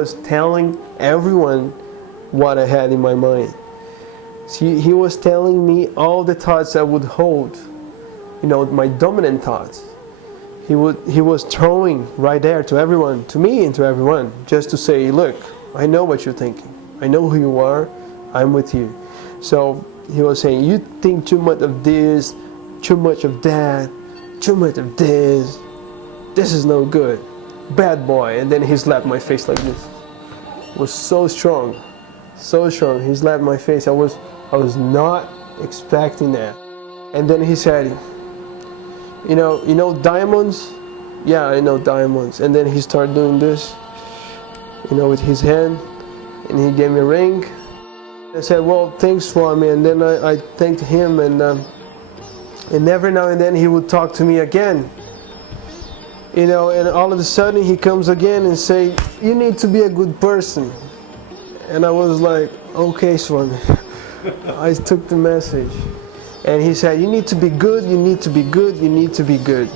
was telling everyone what I had in my mind. He was telling me all the thoughts I would hold, my dominant thoughts. He was throwing right there to everyone, to me and to everyone, just to say, look, I know what you're thinking. I know who you are. I'm with you. So he was saying, you think too much of this, too much of that, too much of this. This is no good. Bad boy. And then he slapped my face like this. It was so strong. So strong. He slapped my face. I was not expecting that. And then he said, you know diamonds? Yeah, I know diamonds. And then he started doing this, with his hand, and he gave me a ring. I said, well, thanks, Swami. And then I thanked him, and every now and then he would talk to me again. And all of a sudden he comes again and say, you need to be a good person. And I was like, okay, Swami. I took the message. And he said, you need to be good, you need to be good, you need to be good.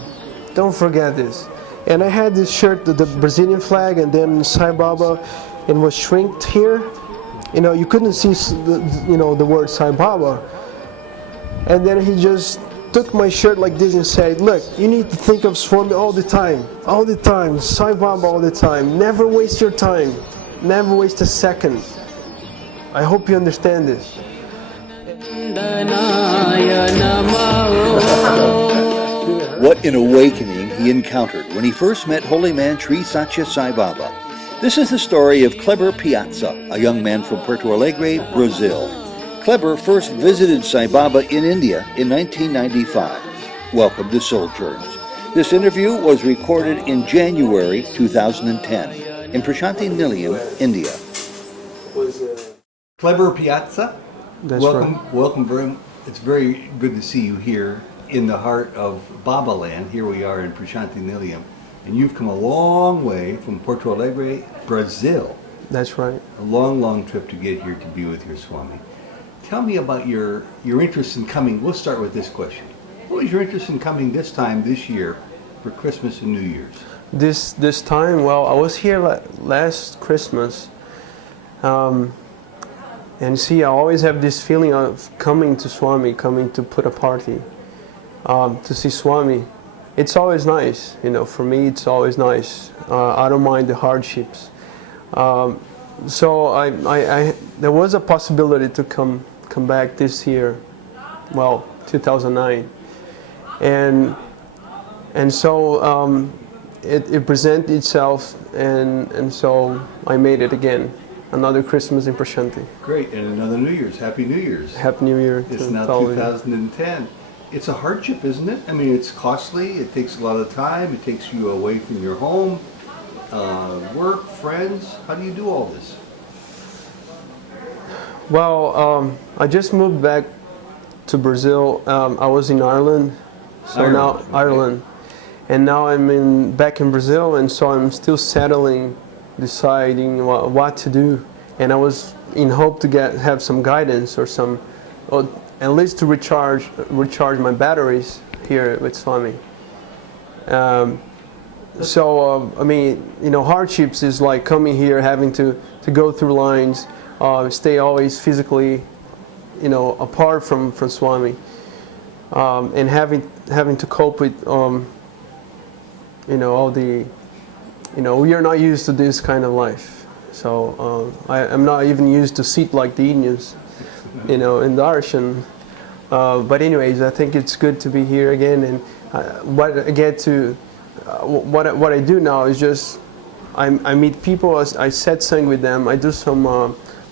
Don't forget this. And I had this shirt, the Brazilian flag, and then Sai Baba, and was shrinked here. You couldn't see the word Sai Baba. And then he just took my shirt like this and said, look, you need to think of Swami all the time, Sai Baba all the time. Never waste your time, never waste a second. I hope you understand this. What an awakening he encountered when he first met holy man Sri Satya Sai Baba. This is the story of Kleber Piazza, a young man from Porto Alegre, Brazil. Kleber first visited Sai Baba in India in 1995. Welcome to Soul Journeys. This interview was recorded in January 2010 in Prashanti Nilayam, India. Kleber Piazza, welcome. Right. Welcome. It's very good to see you here in the heart of Baba land. Here we are in Prashanti Nilayam, and you've come a long way from Porto Alegre, Brazil. That's right. A long, long trip to get here to be with your Swami. Tell me about your interest in coming. We'll start with this question. What was your interest in coming this year, for Christmas and New Year's? This time, well, I was here last Christmas. And see, I always have this feeling of coming to Swami, coming to put a party, to see Swami. It's always nice, for me it's always nice. I don't mind the hardships. So there was a possibility to come back this year, 2009. And so it presented itself, and so I made it again. Another Christmas in Prashanti. Great, and another New Year's. Happy New Year's. Happy New Year. It's now 2010. It's a hardship, isn't it? I mean, it's costly, it takes a lot of time, it takes you away from your home, work, friends. How do you do all this? Well, I just moved back to Brazil. I was in Ireland, Ireland. And now I'm back in Brazil, and so I'm still settling, deciding what to do. And I was in hope to have some guidance or at least to recharge my batteries here with Swami. Hardships is like coming here, having to go through lines, stay always physically, apart from Swami, and having to cope with, all the, we are not used to this kind of life. So I'm not even used to sit like the Indians, in Darshan. But anyways, I think it's good to be here again. And what I do now is just I meet people, I satsang with them, I do some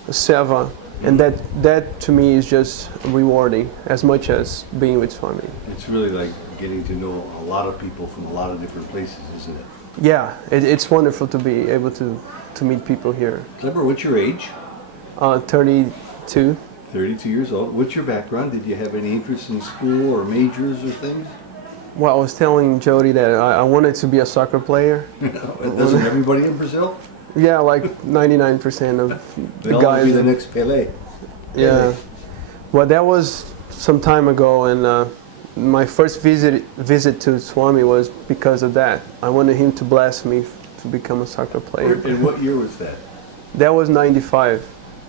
seva, and that to me is just rewarding as much as being with Swami. It's really like getting to know a lot of people from a lot of different places, isn't it? Yeah, it's wonderful to be able to meet people here. Kleber, what's your age? 32. 32 years old. What's your background? Did you have any interest in school or majors or things? Well, I was telling Jody that I wanted to be a soccer player. Doesn't everybody in Brazil? Yeah, like 99% of the guys. Be the next Pelé. Yeah. Well, that was some time ago, and my first visit to Swami was because of that. I wanted him to bless me to become a soccer player. And what year was that? That was 95.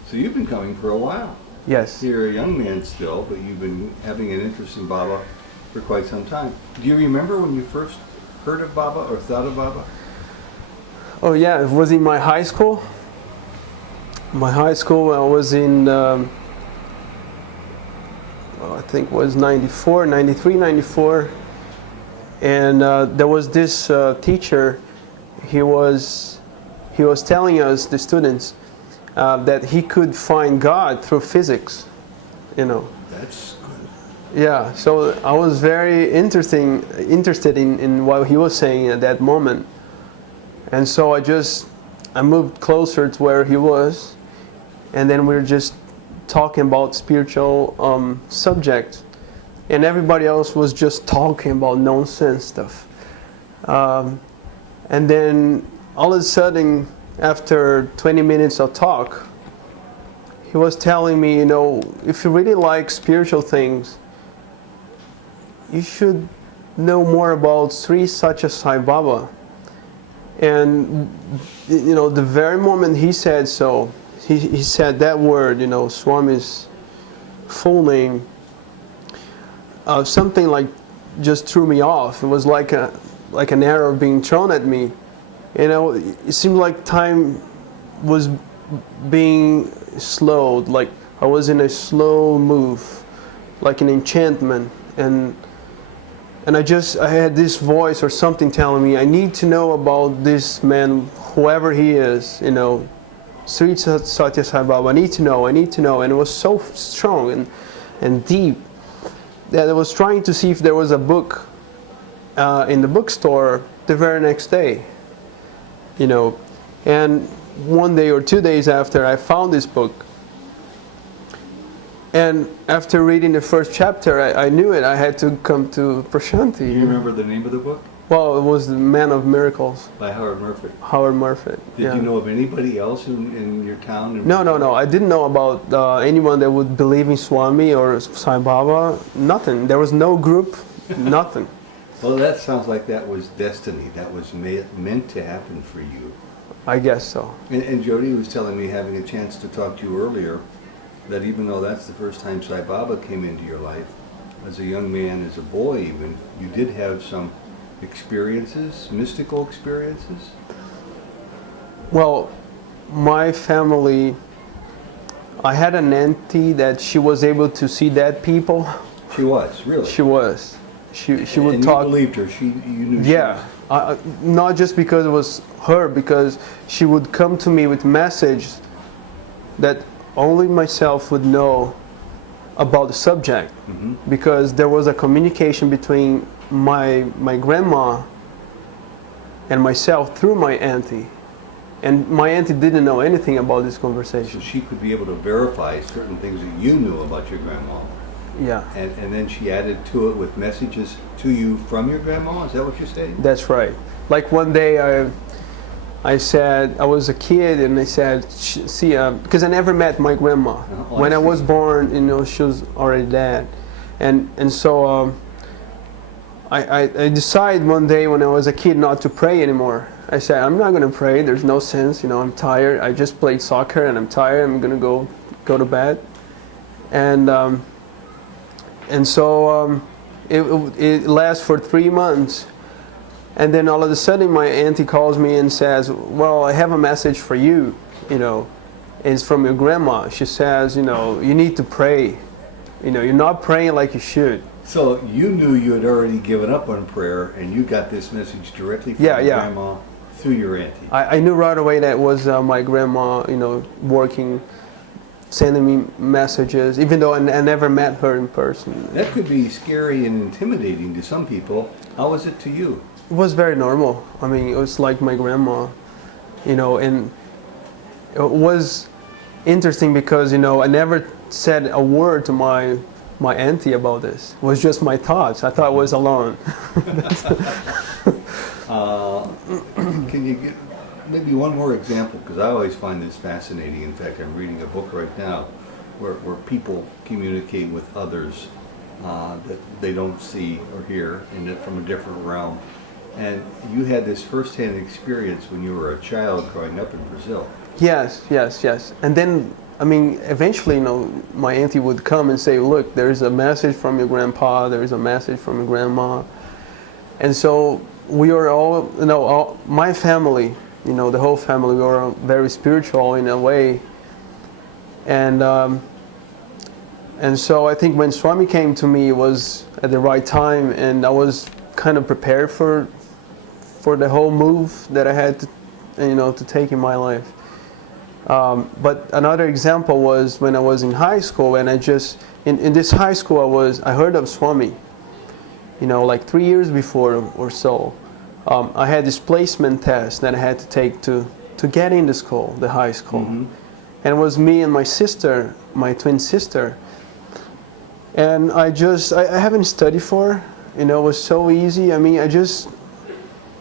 So you've been coming for a while. Yes. You're a young man still, but you've been having an interest in Baba for quite some time. Do you remember when you first heard of Baba or thought of Baba? Oh yeah, it was in my high school. My high school, I was in, I think it was 94, 93, 94. And there was this teacher, he was telling us, the students, that he could find God through physics, you know. That's good. Yeah, so I was very interested in what he was saying at that moment. And so I moved closer to where he was, and then we were just talking about spiritual subjects, and everybody else was just talking about nonsense stuff. And then all of a sudden, after 20 minutes of talk, he was telling me, you know, if you really like spiritual things, you should know more about Sri Satya Sai Baba. And you know, the very moment he said so, he said that word, you know, Swami's full name, something like just threw me off. It was like an arrow being thrown at me. You know, it seemed like time was being slowed, like I was in a slow move, like an enchantment. And I had this voice or something telling me, I need to know about this man, whoever he is, you know, Sri Satya Sai Baba. I need to know. And it was so strong and deep that I was trying to see if there was a book in the bookstore the very next day, you know. And one day or 2 days after, I found this book. And after reading the first chapter, I knew it. I had to come to Prashanti. Do you remember the name of the book? Well, it was The Man of Miracles. By Howard Murphy. Howard Murphy. Did you know of anybody else in your town? No. I didn't know about anyone that would believe in Swami or Sai Baba. Nothing. There was no group. Nothing. Well, that sounds like that was destiny. That was meant to happen for you. I guess so. And Jody was telling me, having a chance to talk to you earlier, that even though that's the first time Sai Baba came into your life, as a young man, as a boy even, you did have some experiences, mystical experiences? Well, my family, I had an auntie that she was able to see dead people. She was, really? She was. She would and talk. You believed her? You knew yeah. She was... Not just because it was her, because she would come to me with messages that only myself would know about the subject, because there was a communication between my grandma and myself through my auntie, and my auntie didn't know anything about this conversation. So she could be able to verify certain things that you knew about your grandma. Yeah. And then she added to it with messages to you from your grandma. Is that what you're saying? That's right. Like one day I said, I was a kid, and I said, see, because I never met my grandma. When I was born, you know, she was already dead. And so I decided one day when I was a kid not to pray anymore. I said, I'm not going to pray. There's no sense. You know, I'm tired. I just played soccer, and I'm tired. I'm going to go to bed. And so it lasts for 3 months. And then all of a sudden my auntie calls me and says, well, I have a message for you, you know. It's from your grandma. She says, you know, you need to pray. You know, you're not praying like you should. So you knew you had already given up on prayer, and you got this message directly from your grandma through your auntie. I knew right away that was my grandma, you know, working, sending me messages, even though I never met her in person. That could be scary and intimidating to some people. How was it to you? It was very normal. I mean, it was like my grandma, you know, and it was interesting because, you know, I never said a word to my auntie about this. It was just my thoughts. I thought I was alone. Can you give maybe one more example? Because I always find this fascinating. In fact, I'm reading a book right now where people communicate with others that they don't see or hear, and from a different realm. And you had this first-hand experience when you were a child growing up in Brazil. Yes, yes, yes. And then, I mean, eventually, my auntie would come and say, look, there's a message from your grandpa, there's a message from your grandma. And so we are all, my family, the whole family, we were very spiritual in a way. And so I think when Swami came to me, it was at the right time, and I was kind of prepared for the whole move that I had to take in my life. But another example was when I was in high school, and in this high school I heard of Swami, like 3 years before or so. I had this placement test that I had to take to get in the school, the high school. Mm-hmm. And it was me and my sister, my twin sister. And I haven't studied for it. It was so easy. I mean,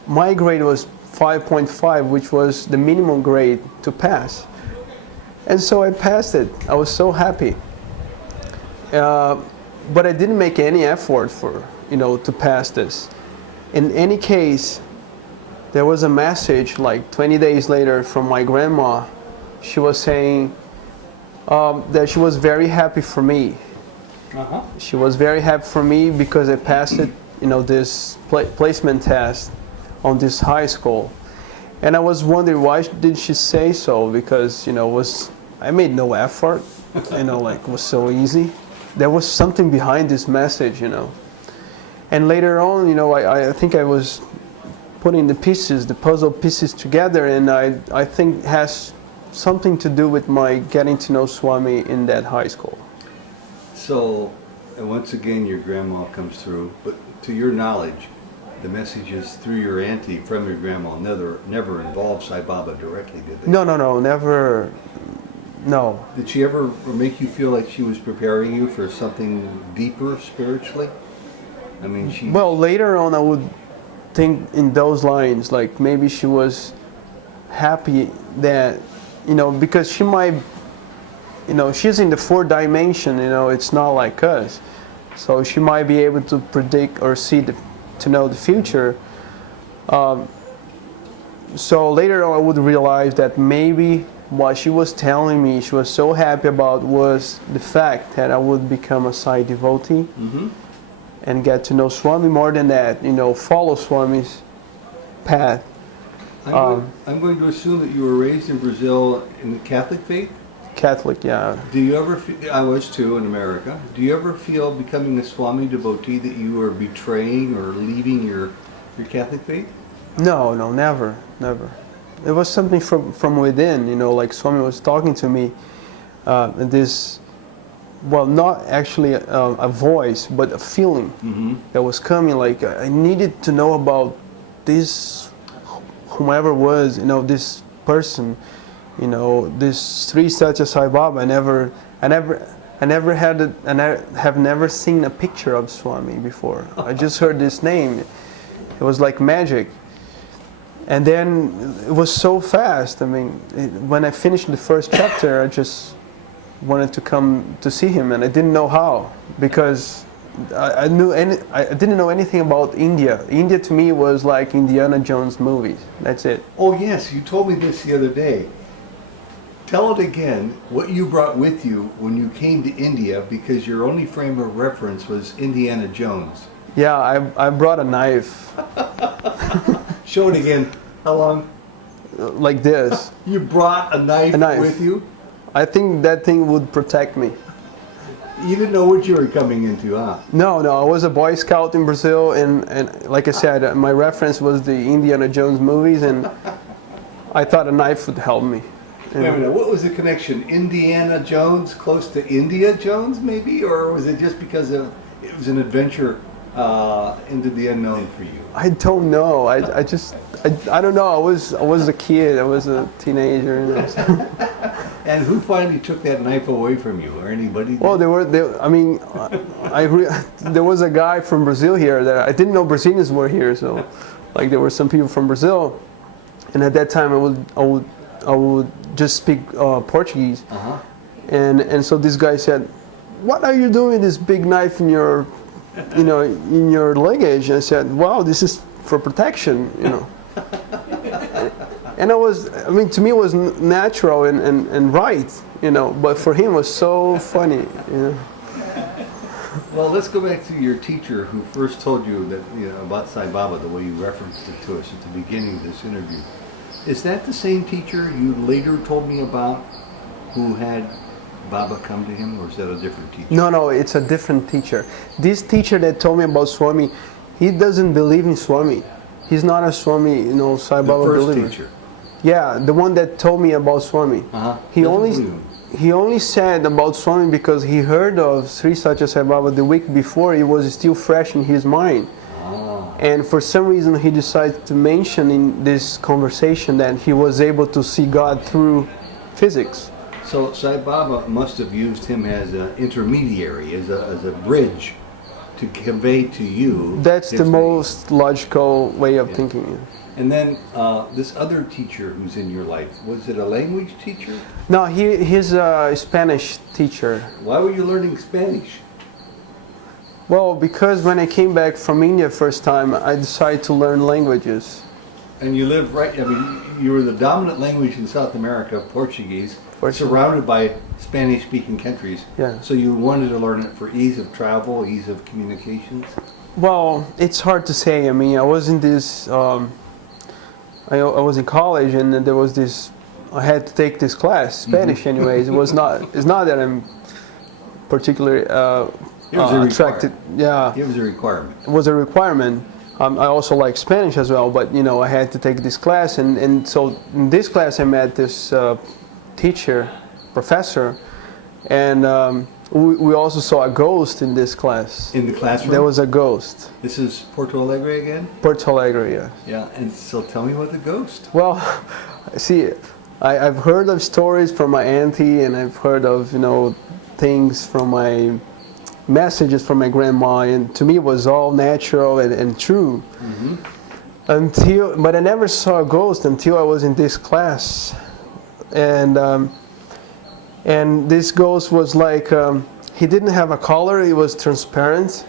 my grade was 5.5, which was the minimum grade to pass. And so I passed it. I was so happy. But I didn't make any effort to pass this. In any case, there was a message like 20 days later from my grandma. She was saying that she was very happy for me. Uh-huh. She was very happy for me because I passed it, this placement test on this high school. And I was wondering, why did she say so? Because, I made no effort, it was so easy. There was something behind this message, And later on, I think I was putting the puzzle pieces together, and I think it has something to do with my getting to know Swami in that high school. So, and once again, your grandma comes through, but to your knowledge, the messages through your auntie from your grandma never involved Sai Baba directly, did they? No, never. No. Did she ever make you feel like she was preparing you for something deeper spiritually? I mean, Well, later on, I would think in those lines, like maybe she was happy that, because she might, she's in the fourth dimension, it's not like us. So she might be able to predict or to know the future. So later on, I would realize that maybe what she was telling me, she was so happy about, was the fact that I would become a Sai devotee. Mm-hmm. And get to know Swami more than that, follow Swami's path. I'm going to assume that you were raised in Brazil in the Catholic faith? Catholic, yeah. Do you ever I was too in America. Do you ever feel becoming a Swami devotee that you are betraying or leaving your Catholic faith? No, never. It was something from within, like Swami was talking to me, and this, well, not actually a voice, but a feeling mm-hmm. that was coming. Like I needed to know about this, whomever was, this person, this Sri Satya Sai Baba. I have never seen a picture of Swami before. I just heard this name. It was like magic. And then it was so fast. I mean, when I finished the first chapter, I just wanted to come to see him, and I didn't know how, because I didn't know anything about India. India to me was like Indiana Jones movies. That's it. Oh yes, you told me this the other day. Tell it again, what you brought with you when you came to India, because your only frame of reference was Indiana Jones. Yeah, I brought a knife. Show it again. How long? Like this. You brought a knife with you? I think that thing would protect me. You didn't know what you were coming into, huh? No, I was a Boy Scout in Brazil, and like I said, my reference was the Indiana Jones movies, and I thought a knife would help me. Wait a minute, what was the connection? Indiana Jones close to India Jones, maybe? Or was it just because it was an adventure into the unknown for you? I don't know. I don't know. I was a kid. I was a teenager. And who finally took that knife away from you, or anybody? Well, there was a guy from Brazil here that I didn't know Brazilians were here. So, like, there were some people from Brazil, and at that time I would just speak Portuguese. Uh-huh. And so this guy said, "What are you doing with this big knife in your in your luggage?" And I said, "Wow, this is for protection, you know. And to me it was natural and right, you know, but for him it was so funny, you know. Well, let's go back to your teacher who first told you that, you know, about Sai Baba, the way you referenced it to us at the beginning of this interview. Is that the same teacher you later told me about who had Baba come to him, or is that a different teacher? No, it's a different teacher. This teacher that told me about Swami, he doesn't believe in Swami. He's not a Swami, you know, Sai Baba believer. The first teacher? Yeah, the one that told me about Swami. He only said about Swami because he heard of Sri Satya Sai Baba the week before. It was still fresh in his mind. And for some reason he decided to mention in this conversation that he was able to see God through physics. So Sai Baba must have used him as an intermediary, as a bridge to convey to you. That's the most logical way of thinking. And then this other teacher who's in your life, was it a language teacher? No, he's a Spanish teacher. Why were you learning Spanish? Well, because when I came back from India first time, I decided to learn languages. And you lived right, I mean, you were the dominant language in South America, Portuguese. Surrounded by Spanish-speaking countries. Yeah. So you wanted to learn it for ease of travel, ease of communications? Well, it's hard to say. I mean, I was in this, I was in college, and there was this, I had to take this class, Spanish anyways. It's not that I'm particularly attracted. Yeah. It was a requirement. It was a requirement. I also like Spanish as well, but you know, I had to take this class, and so in this class I met this teacher, professor, and we also saw a ghost in this class. In the classroom? There was a ghost. This is Porto Alegre again? Porto Alegre, yeah. Yeah, and so tell me about the ghost. Well, see, I've heard of stories from my auntie, and I've heard of, you know, things from my messages from my grandma, and to me it was all natural and true. But I never saw a ghost until I was in this class. And this ghost was like, he didn't have a color, it was transparent.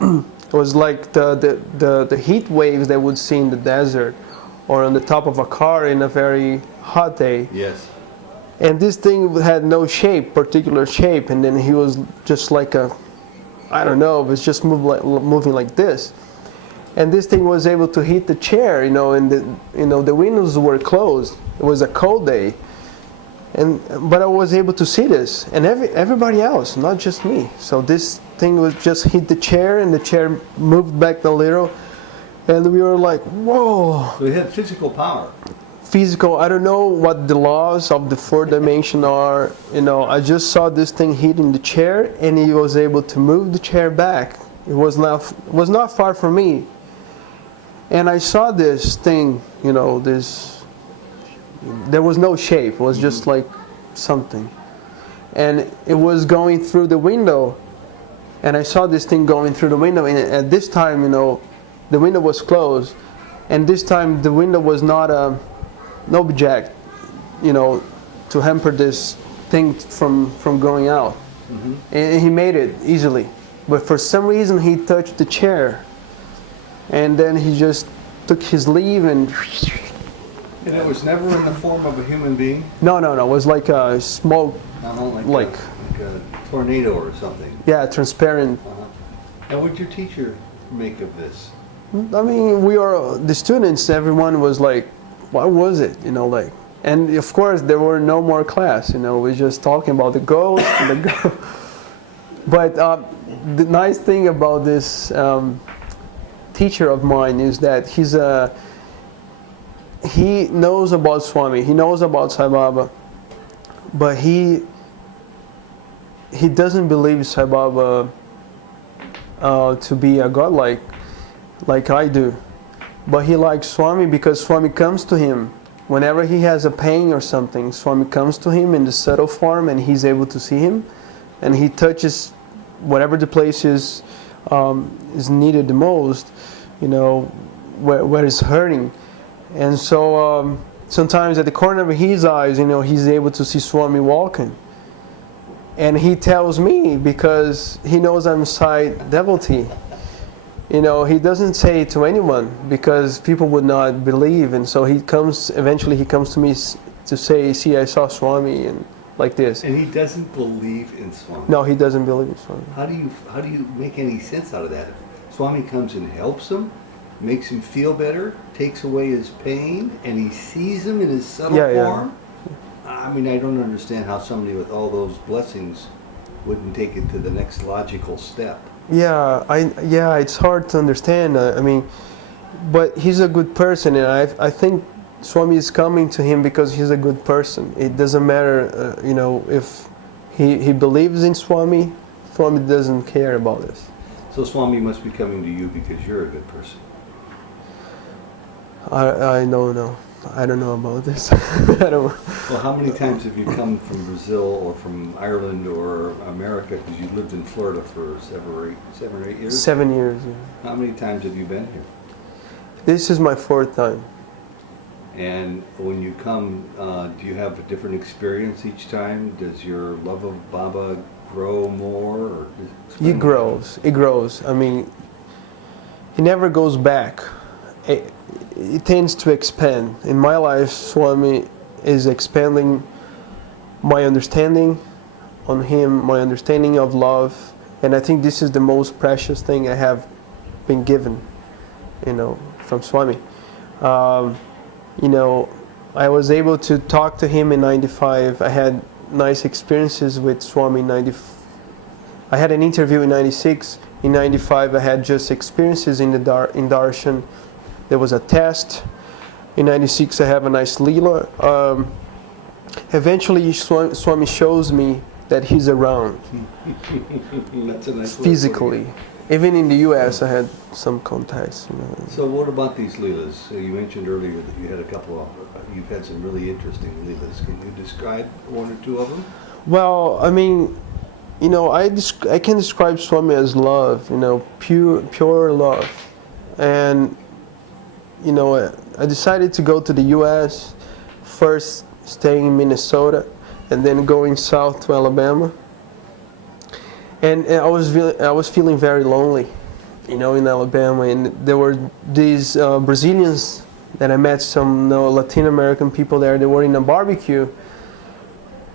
It was like the heat waves that would see in the desert or on the top of a car in a very hot day. Yes. And this thing had no shape, particular shape, and then he was just like I don't know, it was just moving like this. And this thing was able to hit the chair, you know, and the windows were closed. It was a cold day. But I was able to see this, and everybody else, not just me. So this thing was just hit the chair, and the chair moved back a little, and we were like, whoa. So it had physical power. Physical, I don't know what the laws of the fourth dimension are. You know, I just saw this thing hitting the chair, and he was able to move the chair back. It was not far from me. And I saw this thing, you know, there was no shape, it was just like something. And it was going through the window, and I saw this thing going through the window, and at this time, you know, the window was closed, and this time the window was not an object, you know, to hamper this thing from going out. And he made it easily. But for some reason he touched the chair, and then he just took his leave and... And it was never in the form of a human being? No, it was like a smoke, like a tornado or something. Yeah, transparent. And what did your teacher make of this? I mean, the students, everyone was like, what was it? You know, like, and of course there were no more class, you know, we were just talking about the ghost and the ghost. But the nice thing about this teacher of mine is that he knows about Swami, he knows about Sai Baba, but he doesn't believe Sai Baba to be a god like I do. But he likes Swami because Swami comes to him. Whenever he has a pain or something, Swami comes to him in the subtle form, and he's able to see him, and he touches whatever the place is needed the most, you know, where it's hurting. And so sometimes at the corner of his eyes, you know, he's able to see Swami walking. And he tells me, because he knows I'm Sai devotee, You know, he doesn't say it to anyone because people would not believe, and so eventually he comes to me to say, see, I saw Swami, and like this. And he doesn't believe in Swami. No, he doesn't believe in Swami. How do you make any sense out of that? Swami comes and helps him, makes him feel better, takes away his pain, and he sees him in his subtle form. I mean, I don't understand how somebody with all those blessings wouldn't take it to the next logical step. Yeah, it's hard to understand. I mean, but he's a good person, and I think Swami is coming to him because he's a good person. It doesn't matter, you know, if he believes in Swami. Swami doesn't care about this. So Swami must be coming to you because you're a good person. I don't know. I don't know about this. I don't. Well, how many times have you come from Brazil or from Ireland or America, because you lived in Florida for 7 or 8 years? 7 years. Yeah. How many times have you been here? This is my 4th time. And when you come, do you have a different experience each time? Does your love of Baba grow more? Or It grows. It grows. I mean, it never goes back. It tends to expand. In my life, Swami is expanding my understanding on him, my understanding of love, and I think this is the most precious thing I have been given, you know, from Swami. You know, I was able to talk to him in '95. I had nice experiences with Swami in '95. I had an interview in '96. In '95, I had just experiences in in Darshan. There was a test. In '96, I have a nice Leela. Eventually, Swami shows me that he's around. That's a nice physically. Even in the U.S., I had some contacts. You know. So what about these Leelas? So you mentioned earlier that you had a couple of, you've had some really interesting Leelas. Can you describe 1 or 2 of them? Well, I mean, you know, I can describe Swami as love, you know, pure love. And you know, I decided to go to the U.S., first staying in Minnesota, and then going south to Alabama. And I was feeling very lonely, you know, in Alabama. And there were these Brazilians that I met, some Latin American people there. They were in a barbecue.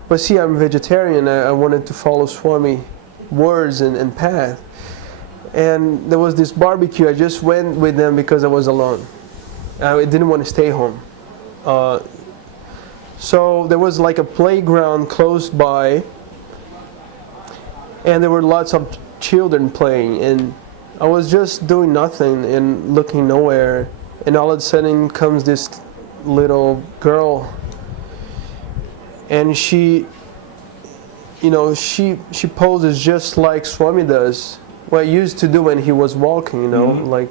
But see, I'm vegetarian. I wanted to follow Swami words and path. And there was this barbecue. I just went with them because I was alone. I didn't want to stay home. So there was like a playground close by, and there were lots of children playing, and I was just doing nothing and looking nowhere, and all of a sudden comes this little girl, and she, you know, she poses just like Swami does, what I used to do when he was walking, you know, like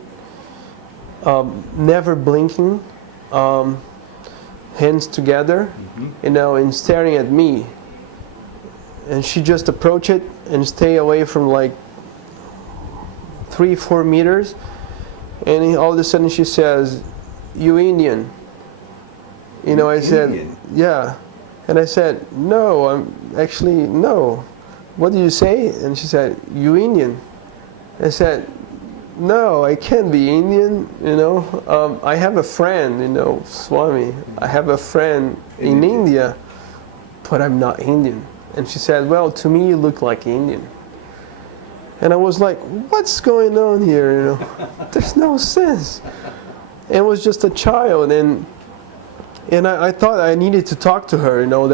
never blinking, hands together, you know, and staring at me. And she just approached it and stay away from like 3-4 meters. And all of a sudden she says, "You Indian?" You know, I said, "Yeah." And I said, "No, I'm actually, no. What do you say?" And she said, "You Indian?" I said, "No, I can't be Indian, you know. I have a friend, you know, Swami. I have a friend in India, but I'm not Indian." And she said, "Well, to me you look like Indian." And I was like, what's going on here, you know? There's no sense. It was just a child, and I thought I needed to talk to her, you know.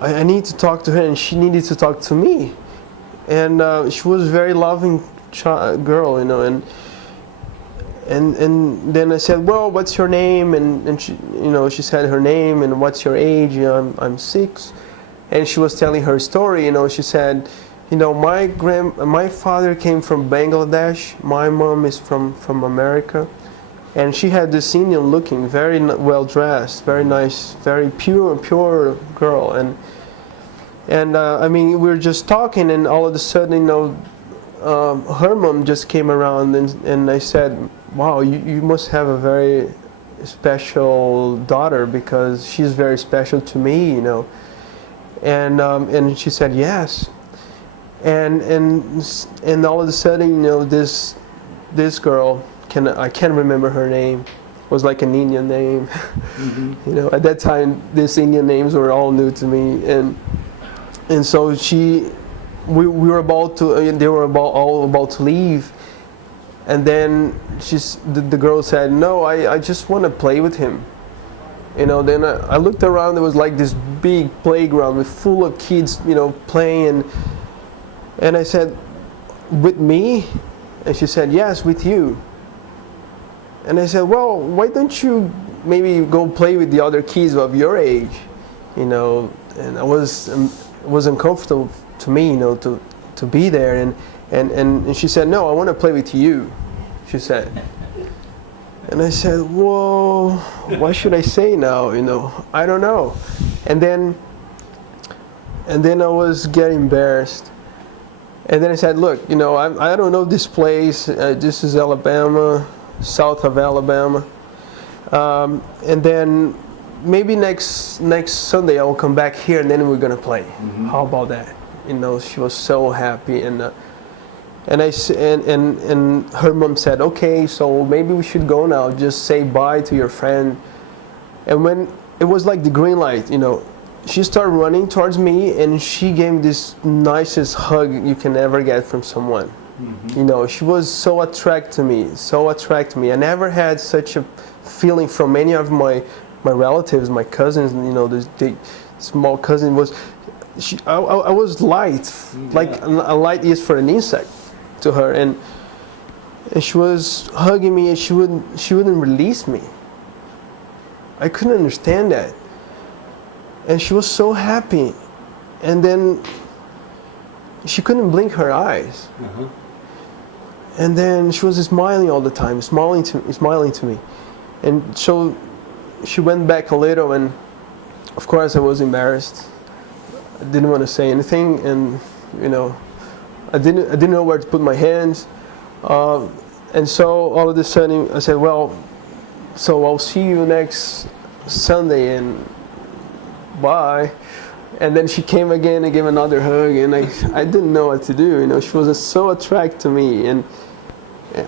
I need to talk to her, and she needed to talk to me. And she was a very loving girl, you know, and then I said, "Well, what's your name?" And she, you know, she said her name, and "What's your age?" You know, I'm 6, and she was telling her story. You know, she said, "You know, my father came from Bangladesh. My mom is from America," and she had this Indian looking, very well dressed, very nice, very pure girl, and I mean, we were just talking, and all of a sudden, you know, her mom just came around, and I said, "Wow, you must have a very special daughter, because she's very special to me, you know." And she said, "Yes." And all of a sudden, you know, this this girl, I can't remember her name, was like an Indian name. Mm-hmm. You know, at that time, these Indian names were all new to me, and so we were about to, they were all about to leave, and then the girl said, "No, I just want to play with him." You know, then I looked around. There was like this big playground with full of kids, you know, playing, and I said, "With me?" And she said, "Yes, with you." And I said, "Well, why don't you maybe go play with the other kids of your age?" You know, and it was uncomfortable to me, you know, to be there, and she said, "No, I want to play with you," she said. And I said, "Whoa, what should I say now? You know, I don't know." And then I was getting embarrassed. And then I said, "Look, you know, I don't know this place. This is Alabama, south of Alabama. And then maybe next Sunday I will come back here, and then we're gonna play. Mm-hmm. How about that?" You know, she was so happy, and her mom said, "Okay, so maybe we should go now. Just say bye to your friend." And when it was like the green light, you know, she started running towards me, and she gave me this nicest hug you can ever get from someone. Mm-hmm. You know, she was so attracted to me. I never had such a feeling from any of my relatives, my cousins. You know, the small cousin was. I was light, like a light is for an insect to her, and she was hugging me, and she wouldn't release me. I couldn't understand that, and she was so happy, and then she couldn't blink her eyes, and then she was smiling all the time, smiling to me, and so she went back a little, and of course I was embarrassed. I didn't want to say anything, and you know, I didn't know where to put my hands, and so all of a sudden I said, "Well, so I'll see you next Sunday, and bye." And then she came again and gave another hug, and I didn't know what to do. You know, she was so attracted to me, and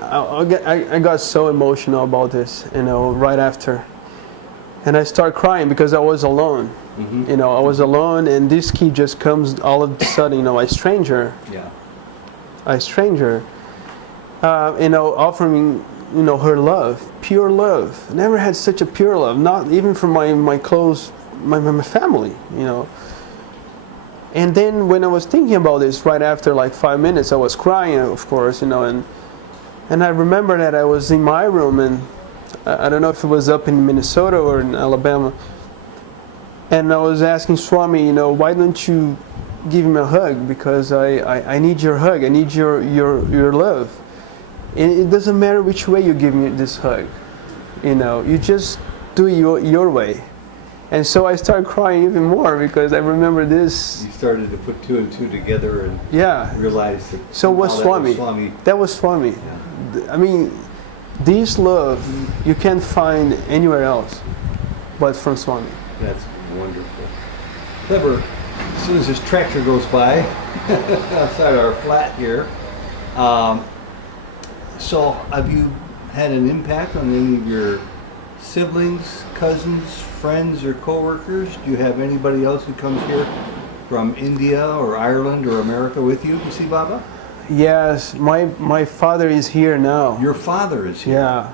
I got so emotional about this. You know, right after, and I started crying because I was alone. Mm-hmm. You know, I was alone, and this kid just comes all of a sudden. You know, a stranger. Yeah. A stranger. You know, offering, you know, her love, pure love. I never had such a pure love, not even from my close, my family. You know. And then when I was thinking about this, right after like 5 minutes, I was crying, of course, you know, and I remember that I was in my room, and I don't know if it was up in Minnesota or in Alabama. And I was asking Swami, you know, why don't you give him a hug? Because I need your hug. I need your love. And it doesn't matter which way you give me this hug. You know, you just do it your way. And so I started crying even more because I remember this. You started to put two and two together and realize that. So was Swami. That was Swami. Yeah. I mean, this love you can't find anywhere else but from Swami. That's wonderful. Kleber, as soon as this tractor goes by outside our flat here, so have you had an impact on any of your siblings, cousins, friends, or co-workers? Do you have anybody else who comes here from India or Ireland or America with you to see Baba? Yes, my father is here now. Your father is here? Yeah.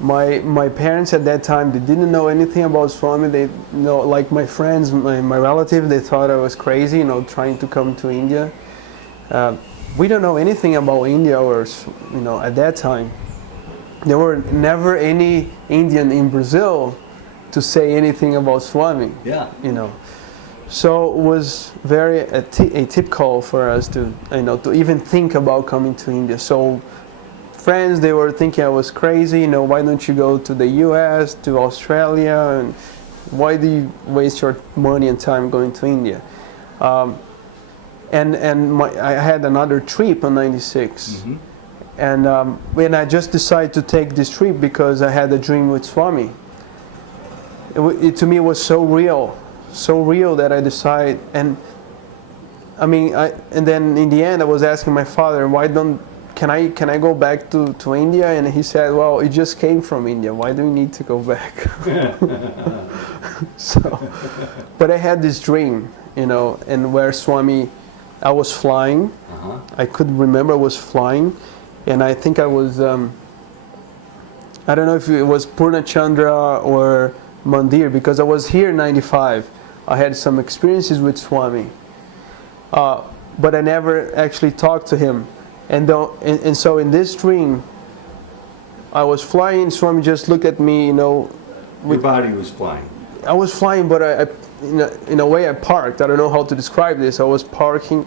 My parents at that time, they didn't know anything about Swami. They know, like my friends, my relatives, they thought I was crazy, you know, trying to come to India. We don't know anything about India, or, you know, at that time. There were never any Indian in Brazil to say anything about Swami. Yeah. You know, so it was very atypical for us to, you know, to even think about coming to India. So friends, they were thinking I was crazy. You know, why don't you go to the U.S., to Australia, and why do you waste your money and time going to India? And I had another trip in '96. Mm-hmm. And when I just decided to take this trip because I had a dream with Swami. It to me it was so real that I decided. And I mean, and then in the end I was asking my father, why can I go back to India? And he said, well, you just came from India. Why do you need to go back? So, but I had this dream, you know, and where Swami, I was flying. I could remember I was flying, and I think I was, I don't know if it was Purna Chandra or Mandir, because I was here in 95. I had some experiences with Swami, but I never actually talked to him. And so in this dream, I was flying. Swami just looked at me, you know. Your body was flying. I was flying, but in a way I parked. I don't know how to describe this. I was parking,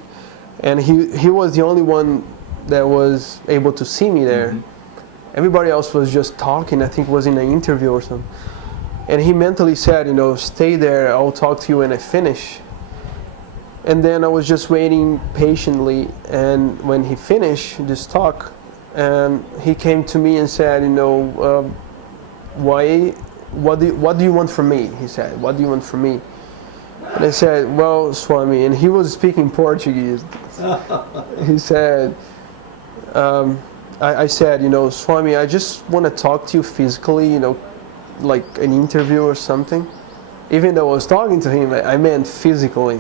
and he was the only one that was able to see me there. Everybody else was just talking. I think it was in an interview or something. And he mentally said, you know, stay there. I'll talk to you when I finish. And then I was just waiting patiently, and when he finished this talk, and he came to me and said, you know, what do you want from me? He said, what do you want from me? And I said, well, Swami, and he was speaking Portuguese. He said, I said, you know, Swami, I just want to talk to you physically, you know, like an interview or something. Even though I was talking to him, I meant physically.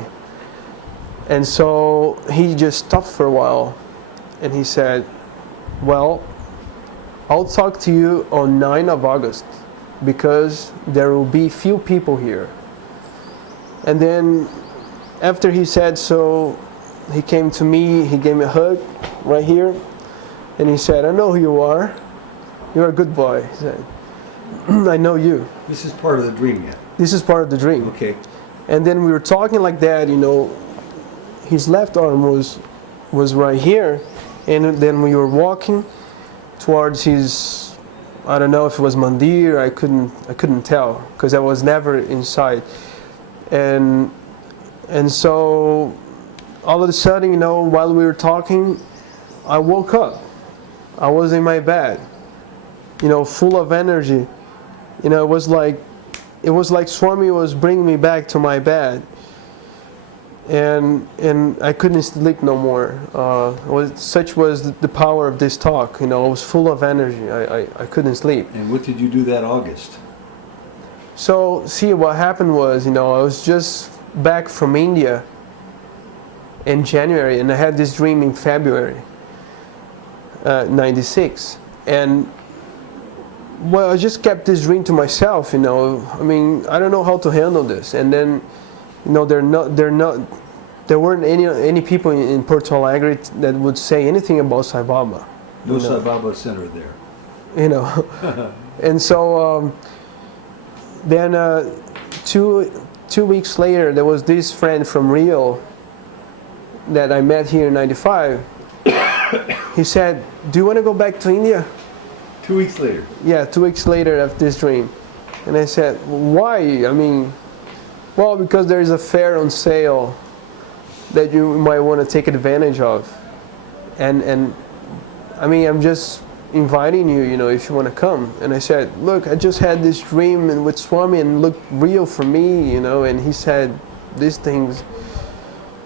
And so he just stopped for a while, and he said, well, I'll talk to you on 9th of August, because there will be few people here. And then after he said so, he came to me, he gave me a hug right here, and he said, I know who you are. You're a good boy. He said, I know you. This is part of the dream yet? This is part of the dream. Okay. And then we were talking like that, you know. His left arm was right here, and then we were walking towards his, I don't know if it was mandir. I couldn't tell, because I was never inside. And so all of a sudden, you know, while we were talking, I woke up. I was in my bed, you know, full of energy. You know, it was like Swami was bringing me back to my bed. And I couldn't sleep no more. Such was the power of this talk. You know, I was full of energy. I couldn't sleep. And what did you do that August? So, see, what happened was, you know, I was just back from India in January, and I had this dream in February, 96. And, well, I just kept this dream to myself, you know. I mean, I don't know how to handle this. And then, you know, there weren't any people in Porto Alegre that would say anything about Sai Baba. No Sai Baba center there. You know, and so then 2 weeks later, there was this friend from Rio that I met here in 95. He said, do you want to go back to India? 2 weeks later? Yeah, 2 weeks later after this dream. And I said, why? I mean, well, because there is a fair on sale that you might want to take advantage of. And I mean, I'm just inviting you, you know, if you want to come. And I said, look, I just had this dream and with Swami and it looked real for me, you know, and he said these things.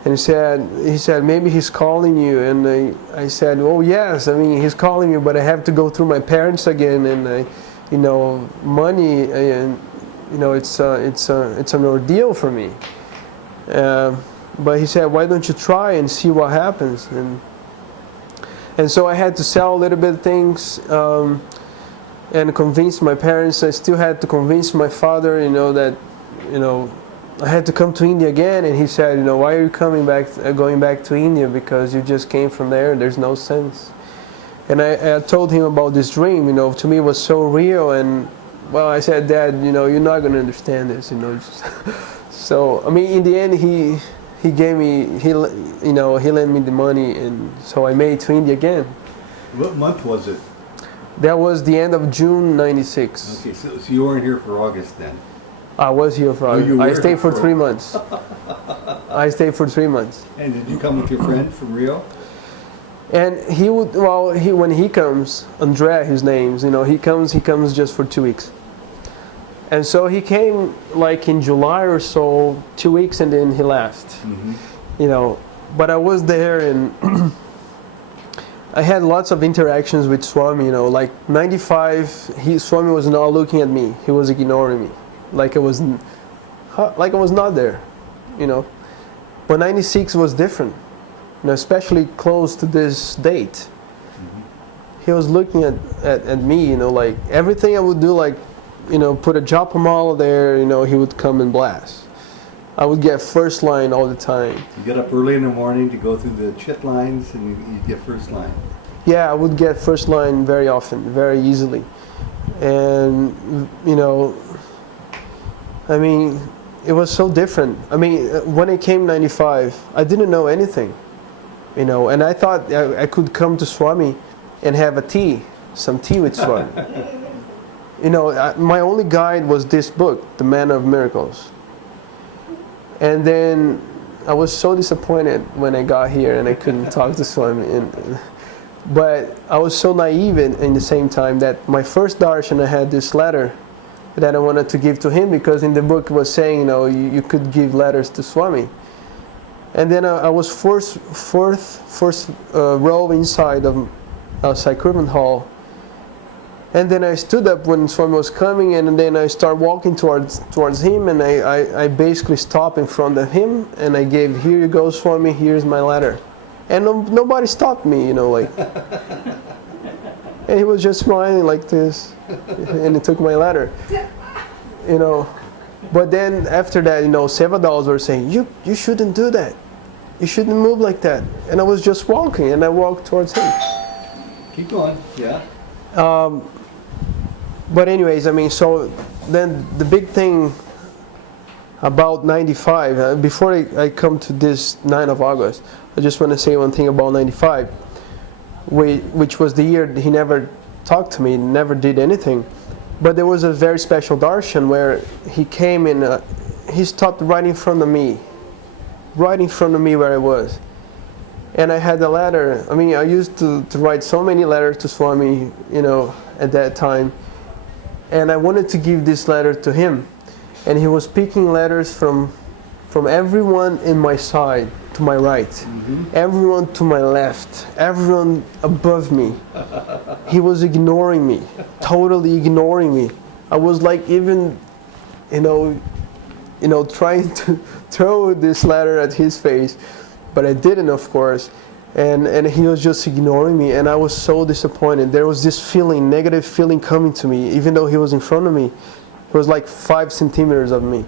And he said, maybe he's calling you. And I said, oh yes, I mean, he's calling me, but I have to go through my parents again, and you know, money, and you know, it's an ordeal for me. But he said, why don't you try and see what happens? And so I had to sell a little bit of things and convince my parents. I still had to convince my father, you know, that, you know, I had to come to India again. And he said, you know, why are you going back to India? Because you just came from there. There's no sense. And I told him about this dream. You know, to me it was so real. And well, I said, Dad, you know, you're not going to understand this. You know, so I mean, in the end, he gave me, he lent me the money, and so I made it to India again. What month was it? That was the end of June '96. Okay, so you weren't here for August then? I was here for August. I stayed for 3 months. I stayed for 3 months. And did you come with your friend from Rio? And he would, well, when he comes, André, his name, you know, he comes just for 2 weeks. And so he came like in July or so, 2 weeks, and then he left. Mm-hmm. You know, but I was there, and I had lots of interactions with Swami, like 95, Swami was not looking at me. He was ignoring me. Like I was not there, But 96 was different, especially close to this date. He was looking at me, like everything I would do, like, put a japa mala there, he would come and blast. I would get first line all the time. You get up early in the morning to go through the chit lines and you get first line. Yeah, I would get first line very often, very easily. And, I mean, it was so different. I mean, when I came 95, I didn't know anything, and I thought I could come to Swami and have some tea with Swami. My only guide was this book, The Man of Miracles. And then I was so disappointed when I got here and I couldn't talk to Swami. But I was so naive in the same time that my first darshan, I had this letter that I wanted to give to him, because in the book it was saying, you could give letters to Swami. And then I was fourth row inside of Sacrament Hall. And then I stood up when Swami was coming, and then I started walking towards him, and I basically stopped in front of him, and I gave, "Here you go, Swami, here's my letter." And nobody stopped me, like. And he was just smiling like this, and he took my letter, But then after that, Sevadals were saying, you shouldn't do that. You shouldn't move like that. And I was just walking, and I walked towards him. Keep going, yeah. But anyways, I mean, so then the big thing about 95, before I come to this 9th of August, I just want to say one thing about 95, which was the year he never talked to me, never did anything. But there was a very special darshan where he came and he stopped right in front of me where I was. And I had a letter. I mean, I used to write so many letters to Swami, at that time. And I wanted to give this letter to him. And he was picking letters from everyone in my side, to my right, everyone to my left, everyone above me. He was ignoring me, totally ignoring me. I was like even, trying to throw this letter at his face, but I didn't, of course. And he was just ignoring me, and I was so disappointed. There was this feeling, negative feeling coming to me, even though he was in front of me. He was like 5 centimeters of me.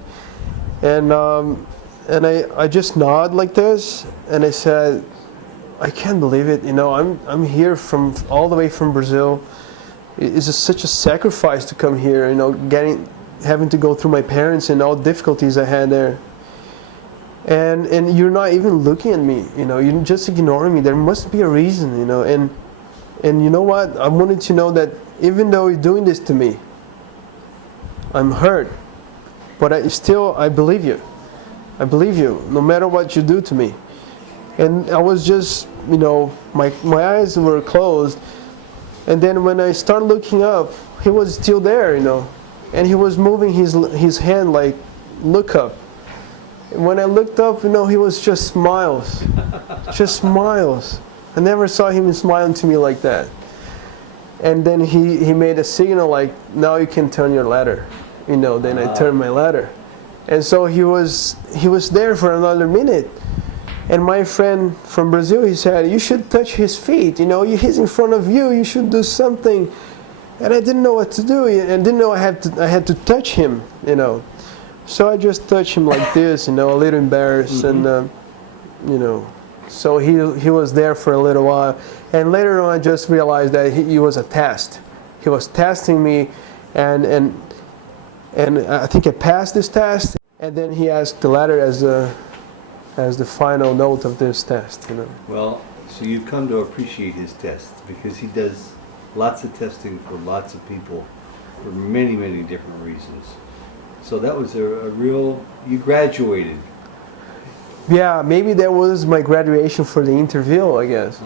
And I just nodded like this, and I said, I can't believe it, I'm here from all the way from Brazil. It's such a sacrifice to come here, having to go through my parents and all the difficulties I had there. And you're not even looking at me, you're just ignoring me. There must be a reason, and you know what? I wanted to know that even though you're doing this to me, I'm hurt, but I believe you. I believe you, no matter what you do to me. And I was just, my eyes were closed, and then when I started looking up, he was still there, and he was moving his hand like, look up. And when I looked up, he was just smiles. Just smiles. I never saw him smiling to me like that. And then he made a signal like, now you can turn your letter. Then I turned my letter. And so he was there for another minute. And my friend from Brazil, he said, you should touch his feet. He's in front of you. You should do something. And I didn't know what to do. And didn't know I had to touch him, So I just touched him like this, a little embarrassed, and so he was there for a little while, and later on I just realized that he was a test. He was testing me, and I think I passed this test, and then he asked the letter as the final note of this test. Well, so you've come to appreciate his tests, because he does lots of testing for lots of people for many, many different reasons. So that was a real, you graduated. Yeah, maybe that was my graduation for the interview, I guess.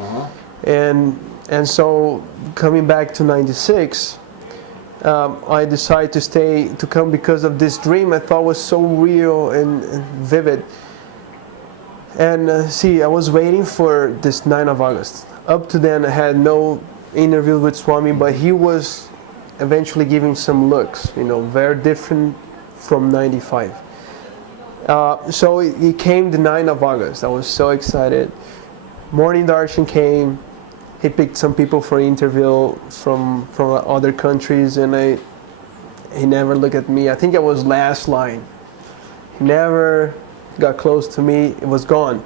And so coming back to 96, I decided to come because of this dream I thought was so real and vivid. And I was waiting for this 9th of August. Up to then, I had no interview with Swami, but he was eventually giving some looks, very different from 95. So he came the 9th of August. I was so excited. Morning darshan came. He picked some people for interview from other countries, and he never looked at me. I think I was last line. He never got close to me. It was gone.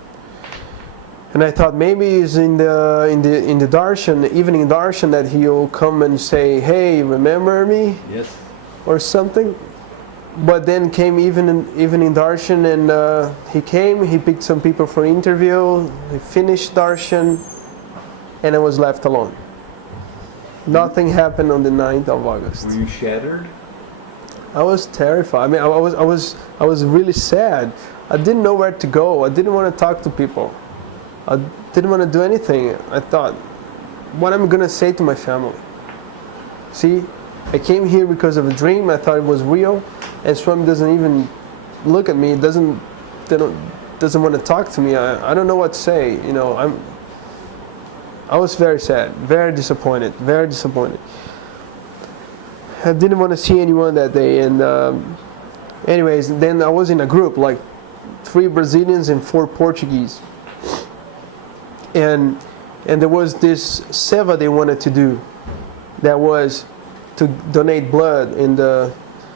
And I thought maybe it's in the darshan, evening darshan, that he'll come and say, "Hey, remember me?" Yes. Or something. But then came evening darshan, and he came. He picked some people for interview. He finished darshan, and I was left alone. Nothing happened on the 9th of August. Were you shattered? I was terrified. I mean, I was really sad. I didn't know where to go. I didn't want to talk to people. I didn't want to do anything. I thought, what am I going to say to my family? See, I came here because of a dream. I thought it was real, and Swami doesn't even look at me. Doesn't want to talk to me. I don't know what to say. I was very sad, very disappointed. I didn't want to see anyone that day. And anyways, then I was in a group, like 3 Brazilians and 4 Portuguese. And there was this seva they wanted to do, that was to donate blood in the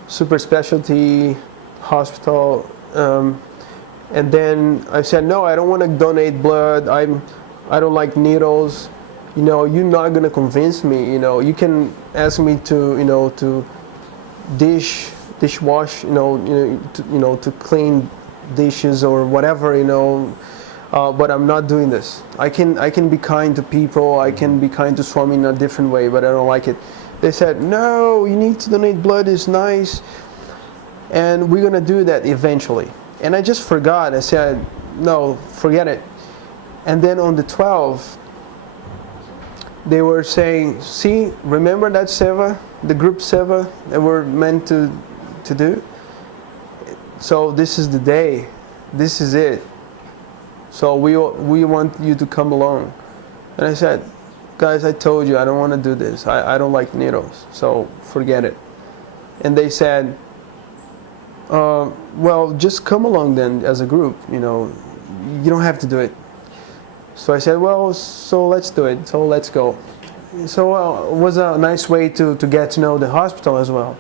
super specialty hospital. And then I said, no, I don't want to donate blood. I don't like needles. You're not going to convince me. You can ask me to dishwash, to clean dishes or whatever, but I'm not doing this. I can be kind to people. I can be kind to Swami in a different way, but I don't like it. They said, no, you need to donate blood. It's nice, and we're gonna do that eventually. And I just forgot. I said, no, forget it. And then on the 12th, they were saying, see, remember that seva, the group seva that we're meant to do? So this is the day. This is it. So we want you to come along. And I said, guys, I told you I don't want to do this. I don't like needles, so forget it. And they said, well, just come along then as a group. You don't have to do it. So I said, well, so let's do it. So let's go. So it was a nice way to get to know the hospital as well.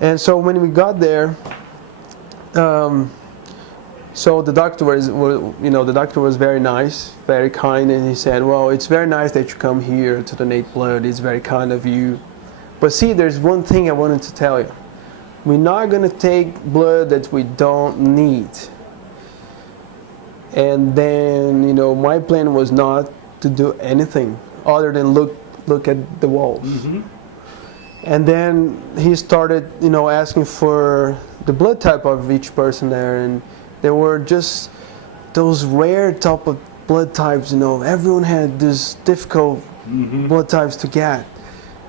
And so when we got there, so the doctor was very nice, very kind, and he said, well, it's very nice that you come here to donate blood. It's very kind of you. But see, there's one thing I wanted to tell you. We're not going to take blood that we don't need. And then, my plan was not to do anything other than look at the walls. Mm-hmm. And then he started, asking for the blood type of each person there, and there were just those rare type of blood types. Everyone had these difficult blood types to get.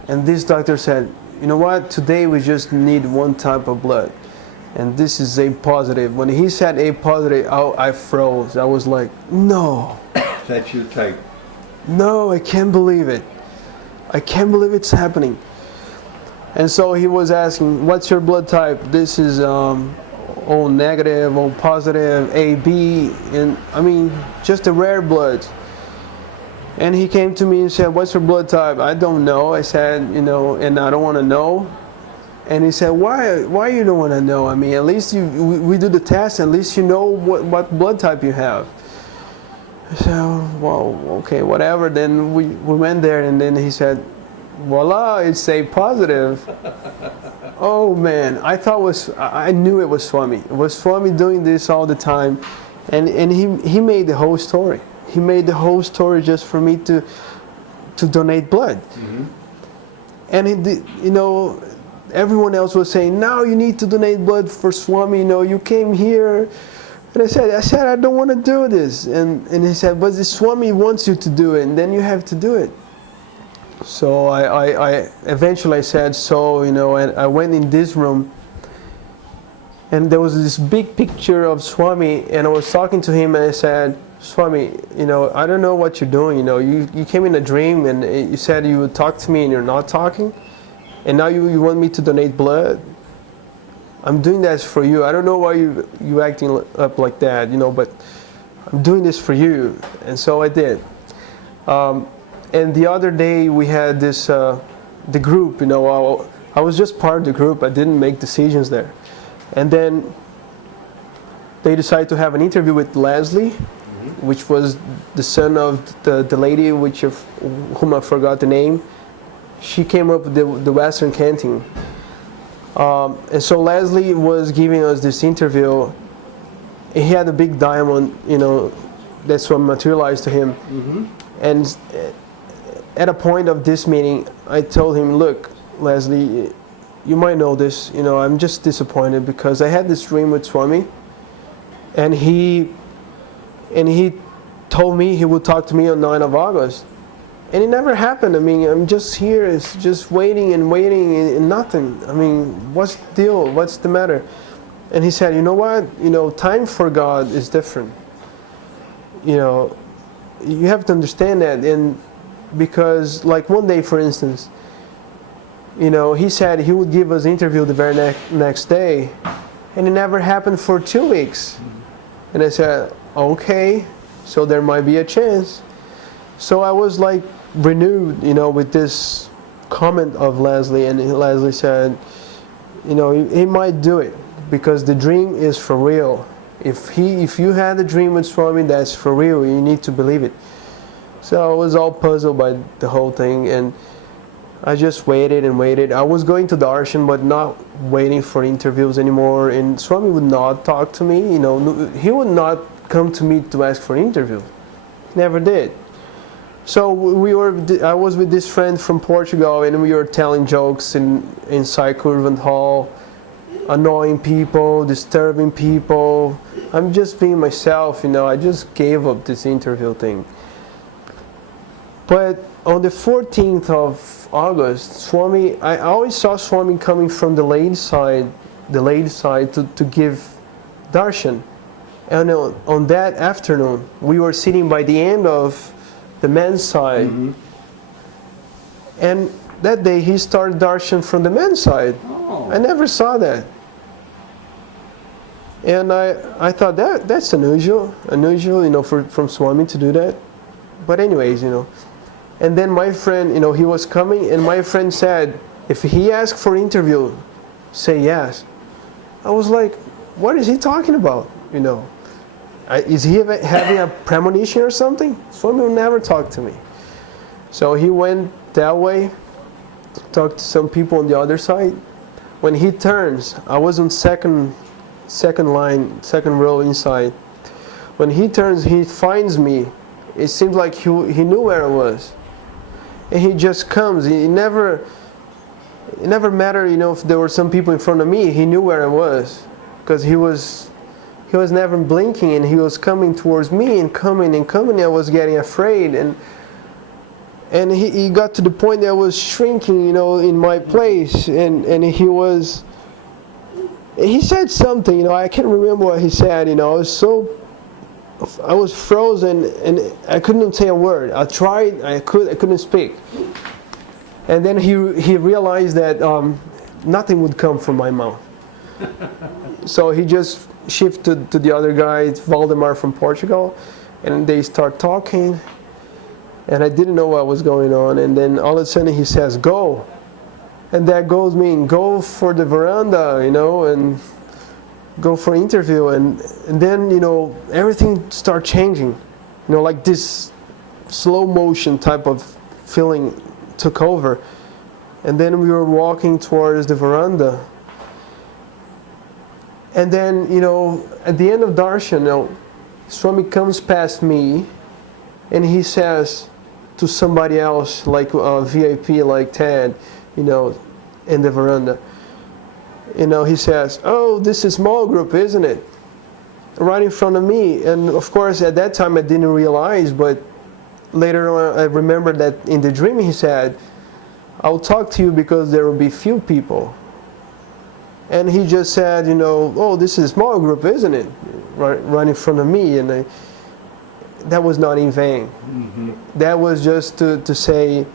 And this doctor said, you know what? Today we just need one type of blood, and this is A positive. When he said A positive, I froze. I was like, no. That's your type. No, I can't believe it. I can't believe it's happening. And so he was asking, what's your blood type? This is O negative, O positive, AB, and just a rare blood. And he came to me and said, what's your blood type? I don't know. I said, and I don't want to know. And he said, why you don't want to know? At least we do the test, at least you know what blood type you have. I said, well, okay, whatever. Then we went there, and then he said, voila, it's A positive. Oh man, I knew it was Swami. It was Swami doing this all the time. And he made the whole story. He made the whole story just for me to donate blood. Mm-hmm. And everyone else was saying, now you need to donate blood for Swami. You came here. And I said, I don't want to do this. And he said, but the Swami wants you to do it, and then you have to do it. So I eventually said so, and I went in this room, and there was this big picture of Swami, and I was talking to him, and I said, Swami, I don't know what you're doing. You came in a dream and you said you would talk to me and you're not talking. And now you want me to donate blood? I'm doing that for you. I don't know why you acting up like that, but I'm doing this for you. And so I did. And the other day we had this, the group, I was just part of the group. I didn't make decisions there. And then they decided to have an interview with Leslie, which was the son of the lady whom I forgot the name. She came up with the Western Canting. And so Leslie was giving us this interview. He had a big diamond, that's what materialized to him. And at a point of this meeting, I told him, look, Leslie, you might know this, I'm just disappointed because I had this dream with Swami, and he told me he would talk to me on 9th of August. And it never happened. I mean, I'm just here, it's just waiting and nothing. I mean, what's the deal? What's the matter? And he said, you know what? Time for God is different. You have to understand that. And because, like one day, for instance, he said he would give us an interview the very next day, and it never happened for 2 weeks. And I said, okay, so there might be a chance. So I was like renewed, with this comment of Leslie, and Leslie said, he might do it because the dream is for real. If you had a dream with Swami, that's for real. You need to believe it. So I was all puzzled by the whole thing, and I just waited and waited. I was going to Darshan, but not waiting for interviews anymore. And Swami would not talk to me. He would not come to me to ask for an interview. He never did. So I was with this friend from Portugal, and we were telling jokes inside Curvent Hall, annoying people, disturbing people. I'm just being myself, I just gave up this interview thing. But on the 14th of August, Swami, I always saw Swami coming from the ladies' side to give darshan. And on that afternoon, we were sitting by the end of the men's side. And that day he started darshan from the men's side. Oh. I never saw that. And I thought that's unusual, from Swami to do that. But anyways, And then my friend, he was coming, and my friend said, if he asked for interview, say yes. I was like, what is he talking about? Is he having a premonition or something? Swami will never talk to me. So he went that way, talked to some people on the other side. When he turns, I was on second row inside. When he turns, he finds me. It seems like he knew where I was. And he just comes. It never mattered, if there were some people in front of me. He knew where I was, because he was never blinking, and he was coming towards me and coming. I was getting afraid, and he got to the point that I was shrinking, in my place, and he said something, I can't remember what he said. I was frozen, and I couldn't say a word. I tried, I couldn't speak. And then he realized that nothing would come from my mouth. So he just shifted to the other guy, Valdemar from Portugal, and they start talking. And I didn't know what was going on. And then all of a sudden he says, go. And that goes mean, go for the veranda, and go for interview. And then, everything start changing. Like this slow motion type of feeling took over. And then we were walking towards the veranda. And then, at the end of darshan, Swami comes past me, and he says to somebody else, like a VIP like Ted, in the veranda, he says, oh, this is small group, isn't it? Right in front of me. And of course, at that time I didn't realize, but later on I remembered that in the dream he said, I'll talk to you because there will be few people. And he just said, oh, this is a small group, isn't it? Right in front of me. And that was not in vain. That was just to say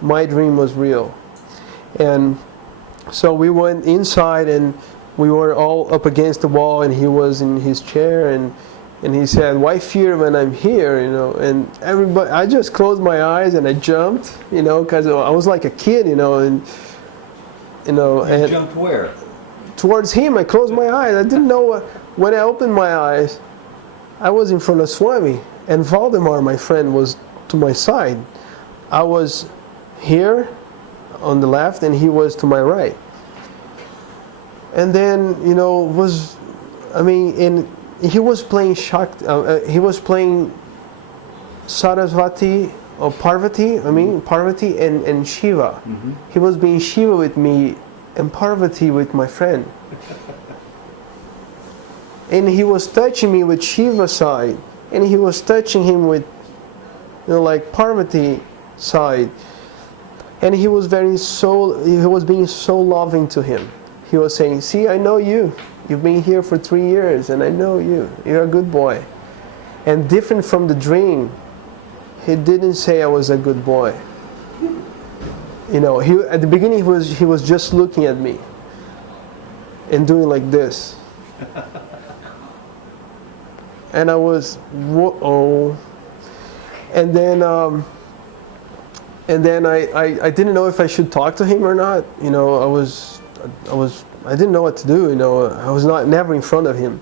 my dream was real. And so we went inside, and we were all up against the wall, and he was in his chair, and he said, "Why fear when I'm here?" And everybody, I just closed my eyes and I jumped, because I was like a kid, and and jumped where? Towards him. I closed my eyes. I didn't know when I opened my eyes, I was in front of Swami, and Valdemar, my friend, was to my side. I was here on the left, and he was to my right. And then, and he was playing he was playing Sarasvati or Parvati. Parvati and Shiva. He was being Shiva with me and Parvati with my friend. And he was touching me with Shiva side, and he was touching him with, like Parvati side. And he was being so loving to him. He was saying, "See, I know you. You've been here for 3 years, and I know you. You're a good boy." And different from the dream, he didn't say I was a good boy. At the beginning he was just looking at me and doing like this. And I was, whoa. And then I didn't know if I should talk to him or not. I didn't know what to do. I was never in front of him.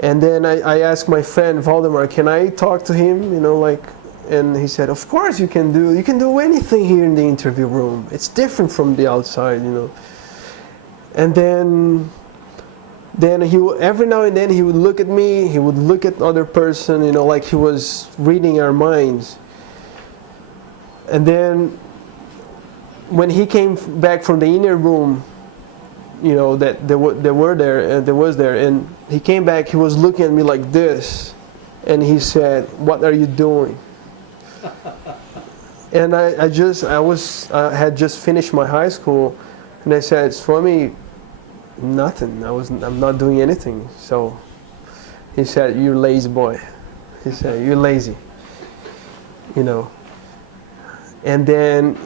And then I asked my friend Valdemar, "Can I talk to him?" And he said, "Of course you can do. You can do anything here in the interview room. It's different from the outside, And then every now and then he would look at me. He would look at the other person, like he was reading our minds. And then when he came back from the inner room, that there was there, and he came back, he was looking at me like this, and he said, "What are you doing?" And I had just finished my high school, and I said, "Swami, nothing. I'm not doing anything." So he said, "You're lazy boy." He said, "You're lazy." And then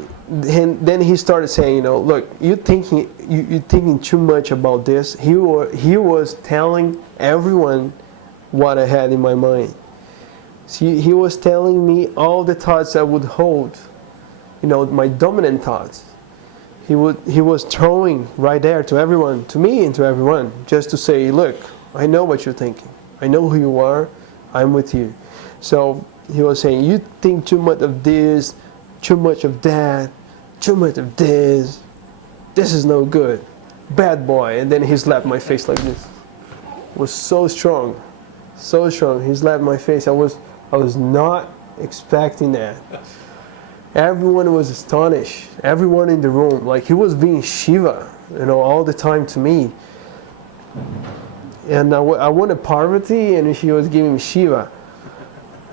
he started saying, "Look, you're thinking too much about this." He was telling everyone what I had in my mind. See, he was telling me all the thoughts I would hold, my dominant thoughts. He was throwing right there to everyone, to me and to everyone, just to say, "Look, I know what you're thinking. I know who you are. I'm with you." So he was saying, "You think too much of this, too much of that, too much of this. This is no good. Bad boy." And then he slapped my face like this. It was so strong. So strong. He slapped my face. I was not expecting that. Everyone was astonished. Everyone in the room. Like he was being Shiva, all the time to me. And I wanted Parvati, and she was giving me Shiva.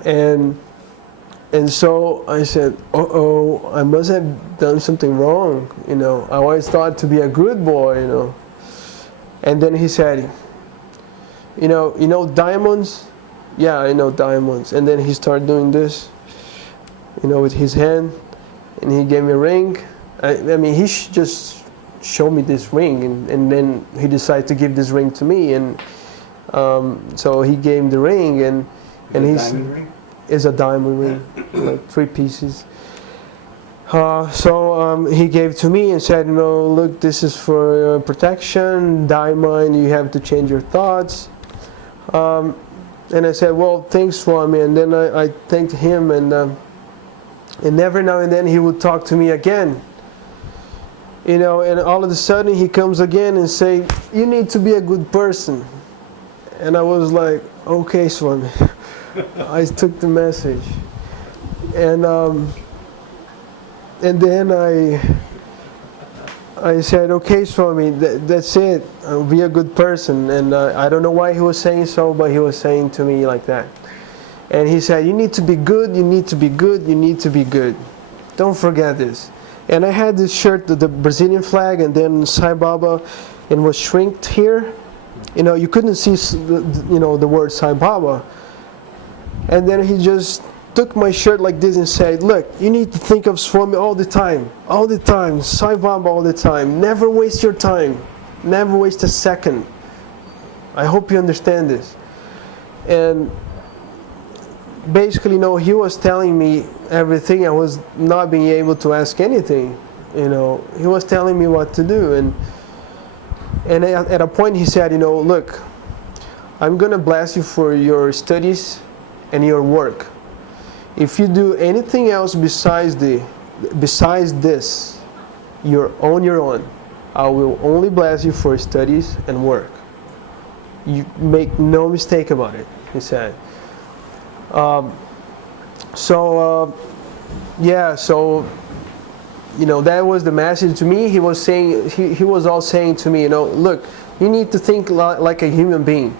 And so I said, "Uh-oh, I must have done something wrong." I always thought to be a good boy, And then he said, you know diamonds? "Yeah, I know diamonds." And then he started doing this, with his hand, and he gave me a ring. He just showed me this ring, and then he decided to give this ring to me, and so he gave me the ring, and he's. Diamond ring? Is a diamond ring, like 3 pieces. So he gave to me and said, "Look, this is for protection. Diamond, you have to change your thoughts." And I said, "Well, thanks, Swami." And then I thanked him, and every now and then he would talk to me again. And all of a sudden he comes again and say, "You need to be a good person." And I was like, "Okay, Swami." I took the message, and then I said, "Okay, Swami, that's it. I'll be a good person." And I don't know why he was saying so, but he was saying to me like that. And he said, "You need to be good. You need to be good. You need to be good. Don't forget this." And I had this shirt, the Brazilian flag, and then Sai Baba, and was shrinked here. You couldn't see the word Sai Baba. And then he just took my shirt like this and said, look, you need to think of Swami all the time, Sai Baba all the time. Never waste your time. Never waste a second. I hope you understand this. And basically, he was telling me everything. I was not being able to ask anything. He was telling me what to do. And at a point he said, look, I'm going to bless you for your studies and your work. If you do anything else besides this, you're on your own. I will only bless you for studies and work. You make no mistake about it, he said. So that was the message to me. He was saying, he was all saying to me, look, you need to think like a human being.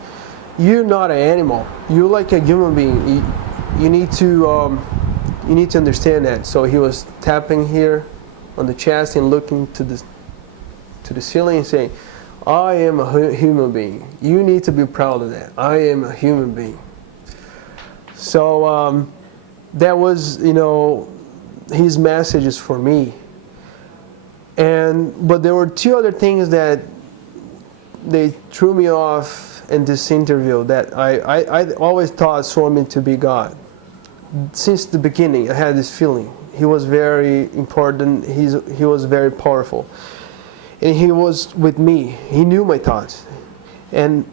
You're not an animal. You're like a human being. You need to understand that. So he was tapping here on the chest and looking to the ceiling and saying, I am a human being. You need to be proud of that. I am a human being. So that was, his messages for me. But there were two other things that they threw me off in this interview, that I always thought Swami to be God. Since the beginning, I had this feeling. He was very important. He was very powerful. And he was with me. He knew my thoughts. And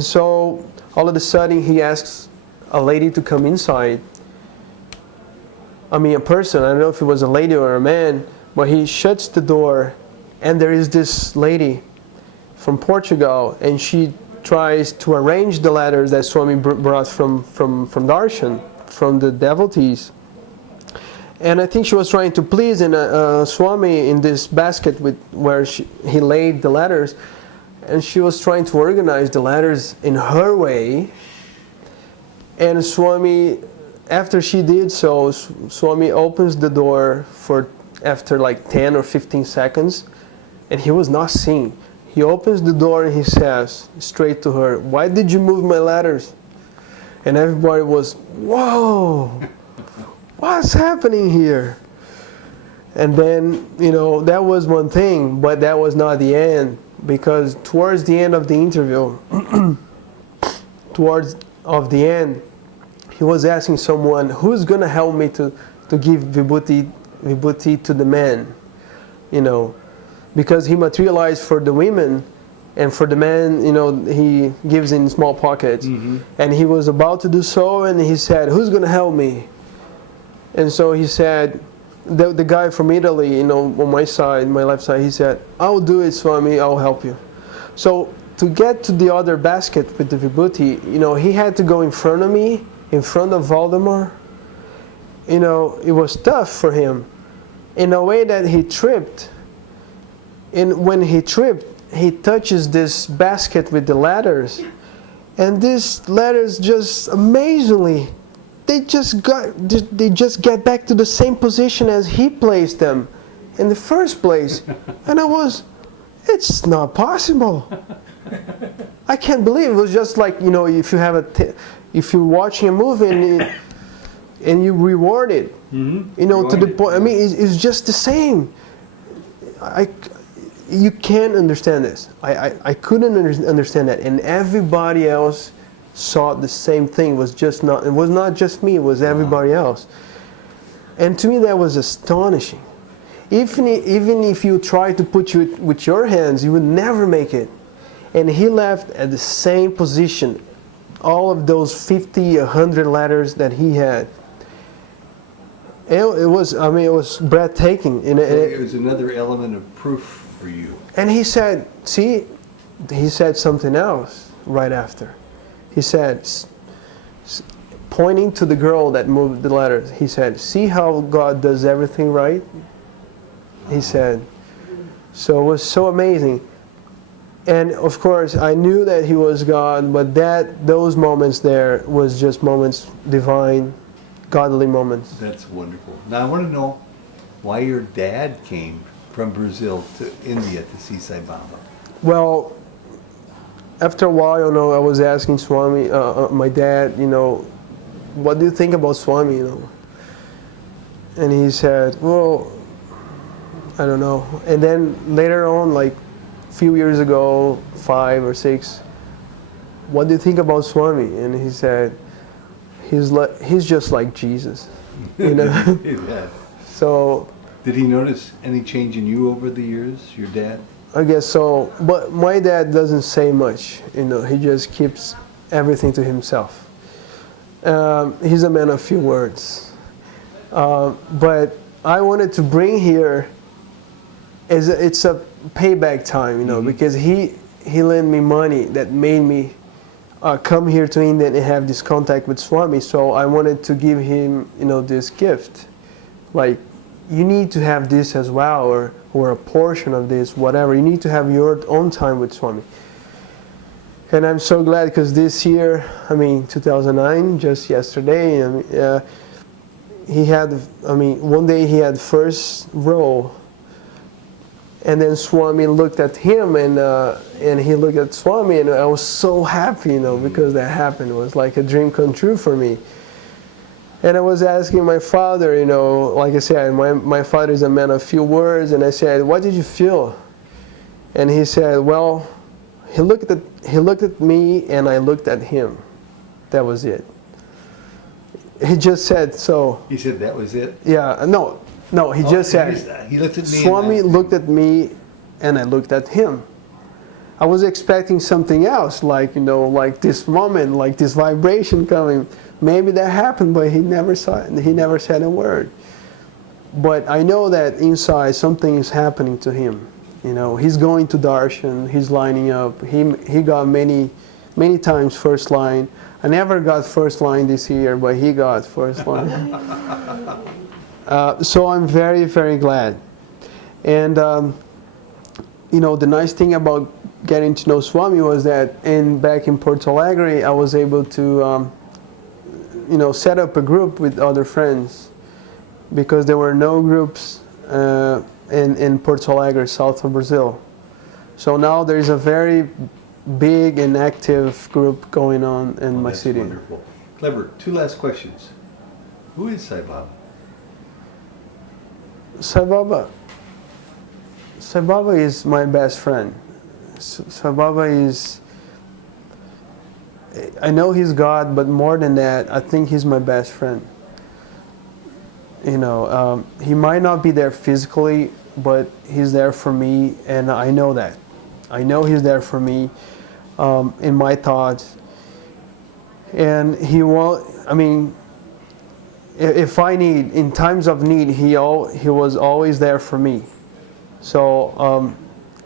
so all of a sudden he asks a lady to come inside. I mean, a person, I don't know if it was a lady or a man, but he shuts the door and there is this lady from Portugal, and she tries to arrange the letters that Swami brought from Darshan, from the devotees. And I think she was trying to please Swami in this basket where he laid the letters, and she was trying to organize the letters in her way. And Swami, after she did so, Swami opens the door after like 10 or 15 seconds, and he was not seen. He opens the door and he says straight to her, why did you move my letters? And everybody was, whoa, what's happening here? And then, that was one thing, but that was not the end, because towards the end of the interview, he was asking someone, who's going to help me to give vibhuti to the men? Because he materialized for the women, and for the men, he gives in small pockets. Mm-hmm. And he was about to do so, and he said, who's going to help me? And so he said, the guy from Italy, on my side, my left side, he said, I'll do it, Swami, I'll help you. So to get to the other basket with the vibhuti, he had to go in front of me, in front of Valdemar. It was tough for him, in a way that he tripped. And when he tripped, he touches this basket with the letters, and these letters just amazingly, they just get back to the same position as he placed them in the first place. And it's not possible. I can't believe it. Was just like, if you're watching a movie and you reward it, mm-hmm. To the point. I mean, it's just the same. You can't understand this. I couldn't understand that, and everybody else saw the same thing. It was not just me. It was everybody else. And to me, that was astonishing. Even if you try to put it with your hands, you would never make it. And he left at the same position. All of those 50, 100 letters that he had. It was breathtaking. It was another element of proof for you. And he said, he said something else right after. He said, pointing to the girl that moved the letters, he said, see how God does everything right? He said. So it was so amazing. And of course, I knew that he was God, but those moments there was just moments, divine, godly moments. That's wonderful. Now I want to know why your dad came from Brazil to India to see Sai Baba. Well, after a while, I was asking Swami, my dad, what do you think about Swami, And he said, well, I don't know. And then later on, like a few years ago, 5 or 6, what do you think about Swami? And he said, he's just like Jesus, Yeah. So. Did he notice any change in you over the years, your dad? I guess so, but my dad doesn't say much, he just keeps everything to himself. He's a man of few words. But I wanted to bring here, it's a payback time, because he lent me money that made me come here to India and have this contact with Swami, so I wanted to give him, this gift. Like, you need to have this as well, or a portion of this, whatever. You need to have your own time with Swami. And I'm so glad, because this year, 2009, just yesterday, he had, one day he had first row, and then Swami looked at him, and he looked at Swami, and I was so happy, because that happened. It was like a dream come true for me. And I was asking my father, like I said, my father is a man of few words, and I said, what did you feel? And he said, well, he looked at me, and I looked at him. That was it. He just said so. He said that was it? Yeah, no, he just said, he looked at me. Swami looked at me, and I looked at him. I was expecting something else, like, like this moment, like this vibration coming. Maybe that happened, but he never said a word. But I know that inside something is happening to him. He's going to darshan, he's lining up. He got many times first line. I never got first line this year, but he got first line. So I'm very, very glad. And the nice thing about getting to know Swami was that back in Porto Alegre, I was able to set up a group with other friends, because there were no groups in Porto Alegre, south of Brazil. So now there is a very big and active group going on in my city. Wonderful. Kleber, 2 last questions. Who is Sai Baba? Sai Baba is my best friend. Sai Baba is, I know he's God, but more than that, I think he's my best friend. He might not be there physically, but he's there for me, and I know that. I know he's there for me in my thoughts. And if I need, in times of need, he was always there for me. So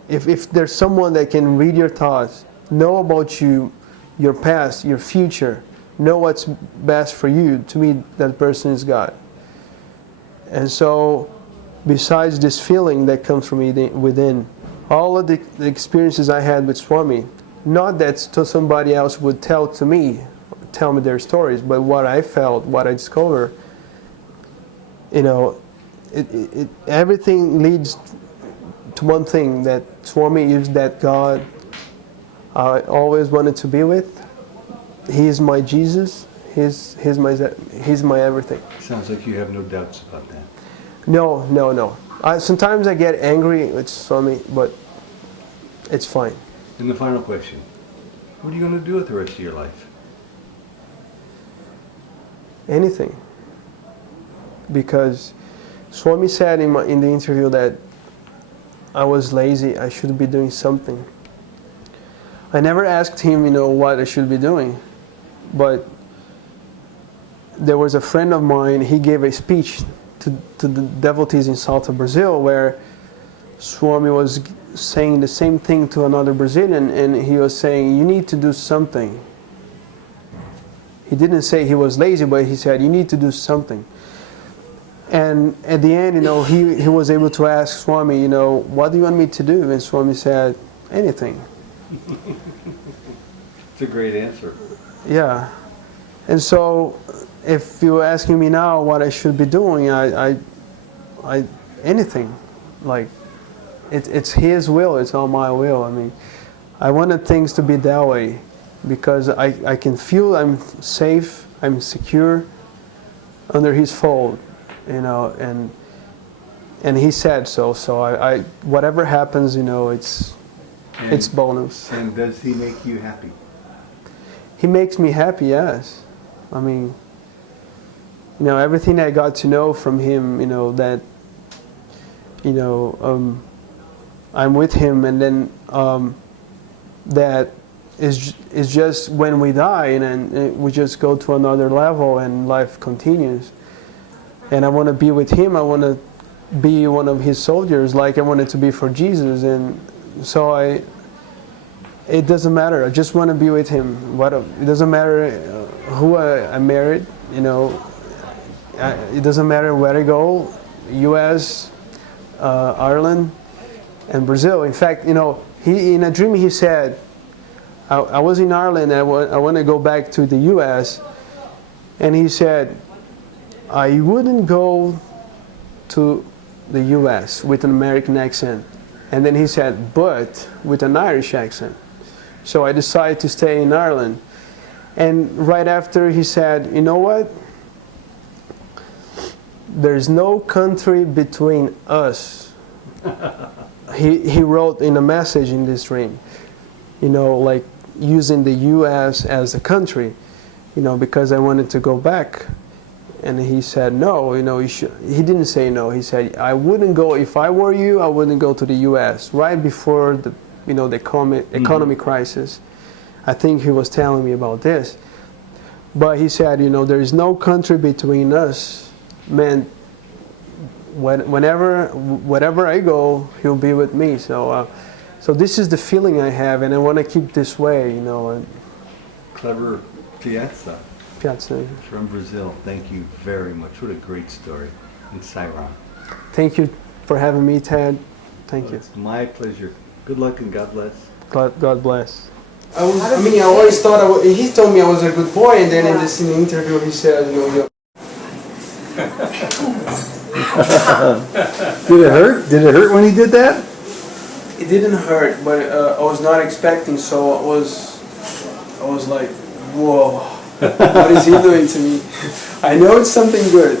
if there's someone that can read your thoughts, know about you, your past, your future, know what's best for you, to me, that person is God. And so, besides this feeling that comes from within, all of the experiences I had with Swami, not that somebody else would tell me their stories, but what I felt, what I discovered, everything leads to one thing, that Swami is that God I always wanted to be with. He's my Jesus. He's my everything. Sounds like you have no doubts about that. No. Sometimes I get angry with Swami, but it's fine. And the final question: what are you going to do with the rest of your life? Anything. Because Swami said in the interview that I was lazy. I should be doing something. I never asked him, what I should be doing, but there was a friend of mine. He gave a speech to the devotees in south of Brazil, where Swami was saying the same thing to another Brazilian, and he was saying, you need to do something. He didn't say he was lazy, but he said, you need to do something. And at the end, he was able to ask Swami, what do you want me to do? And Swami said, anything. It's a great answer. Yeah. And so, if you're asking me now what I should be doing, I anything. Like, it's His will, it's not my will. I wanted things to be that way, because I can feel I'm safe, I'm secure under His fold, you know, and He said so. So I whatever happens, you know, it's bonus. And does He make you happy? He makes me happy, yes. I mean, you know, everything I got to know from Him, you know, that, you know, I'm with Him, and then that is just when we die, and then we just go to another level, and life continues. And I want to be with Him. I want to be one of His soldiers, like I wanted to be for Jesus. And so it doesn't matter. I just want to be with Him. It doesn't matter who I married. You know, it doesn't matter where I go. U.S., Ireland, and Brazil. In fact, you know, in a dream he said, I was in Ireland. I want to go back to the U.S. And he said, I wouldn't go to the U.S. with an American accent. And then he said, but with an Irish accent. So I decided to stay in Ireland. And right after he said, you know what? There's no country between us. He wrote in a message in this dream, you know, like using the U.S. as a country, you know, because I wanted to go back. And he said, no, you know, he didn't say no. He said, I wouldn't go, if I were you, I wouldn't go to the U.S. right before the, you know, the economic crisis. I think he was telling me about this. But he said, you know, there is no country between us. Man, wherever I go, He'll be with me. So this is the feeling I have, and I want to keep this way, you know. Kleber Piazza. Piazza. From Brazil. Thank you very much. What a great story. In Sairon. Thank you for having me, Ted. Thank you. It's my pleasure. Good luck and God bless. God bless. I always thought he told me I was a good boy, and then in the interview he said, you know, Did it hurt? Did it hurt when he did that? it didn't hurt, but I was not expecting, so I was like, whoa, what is he doing to me? I know it's something good.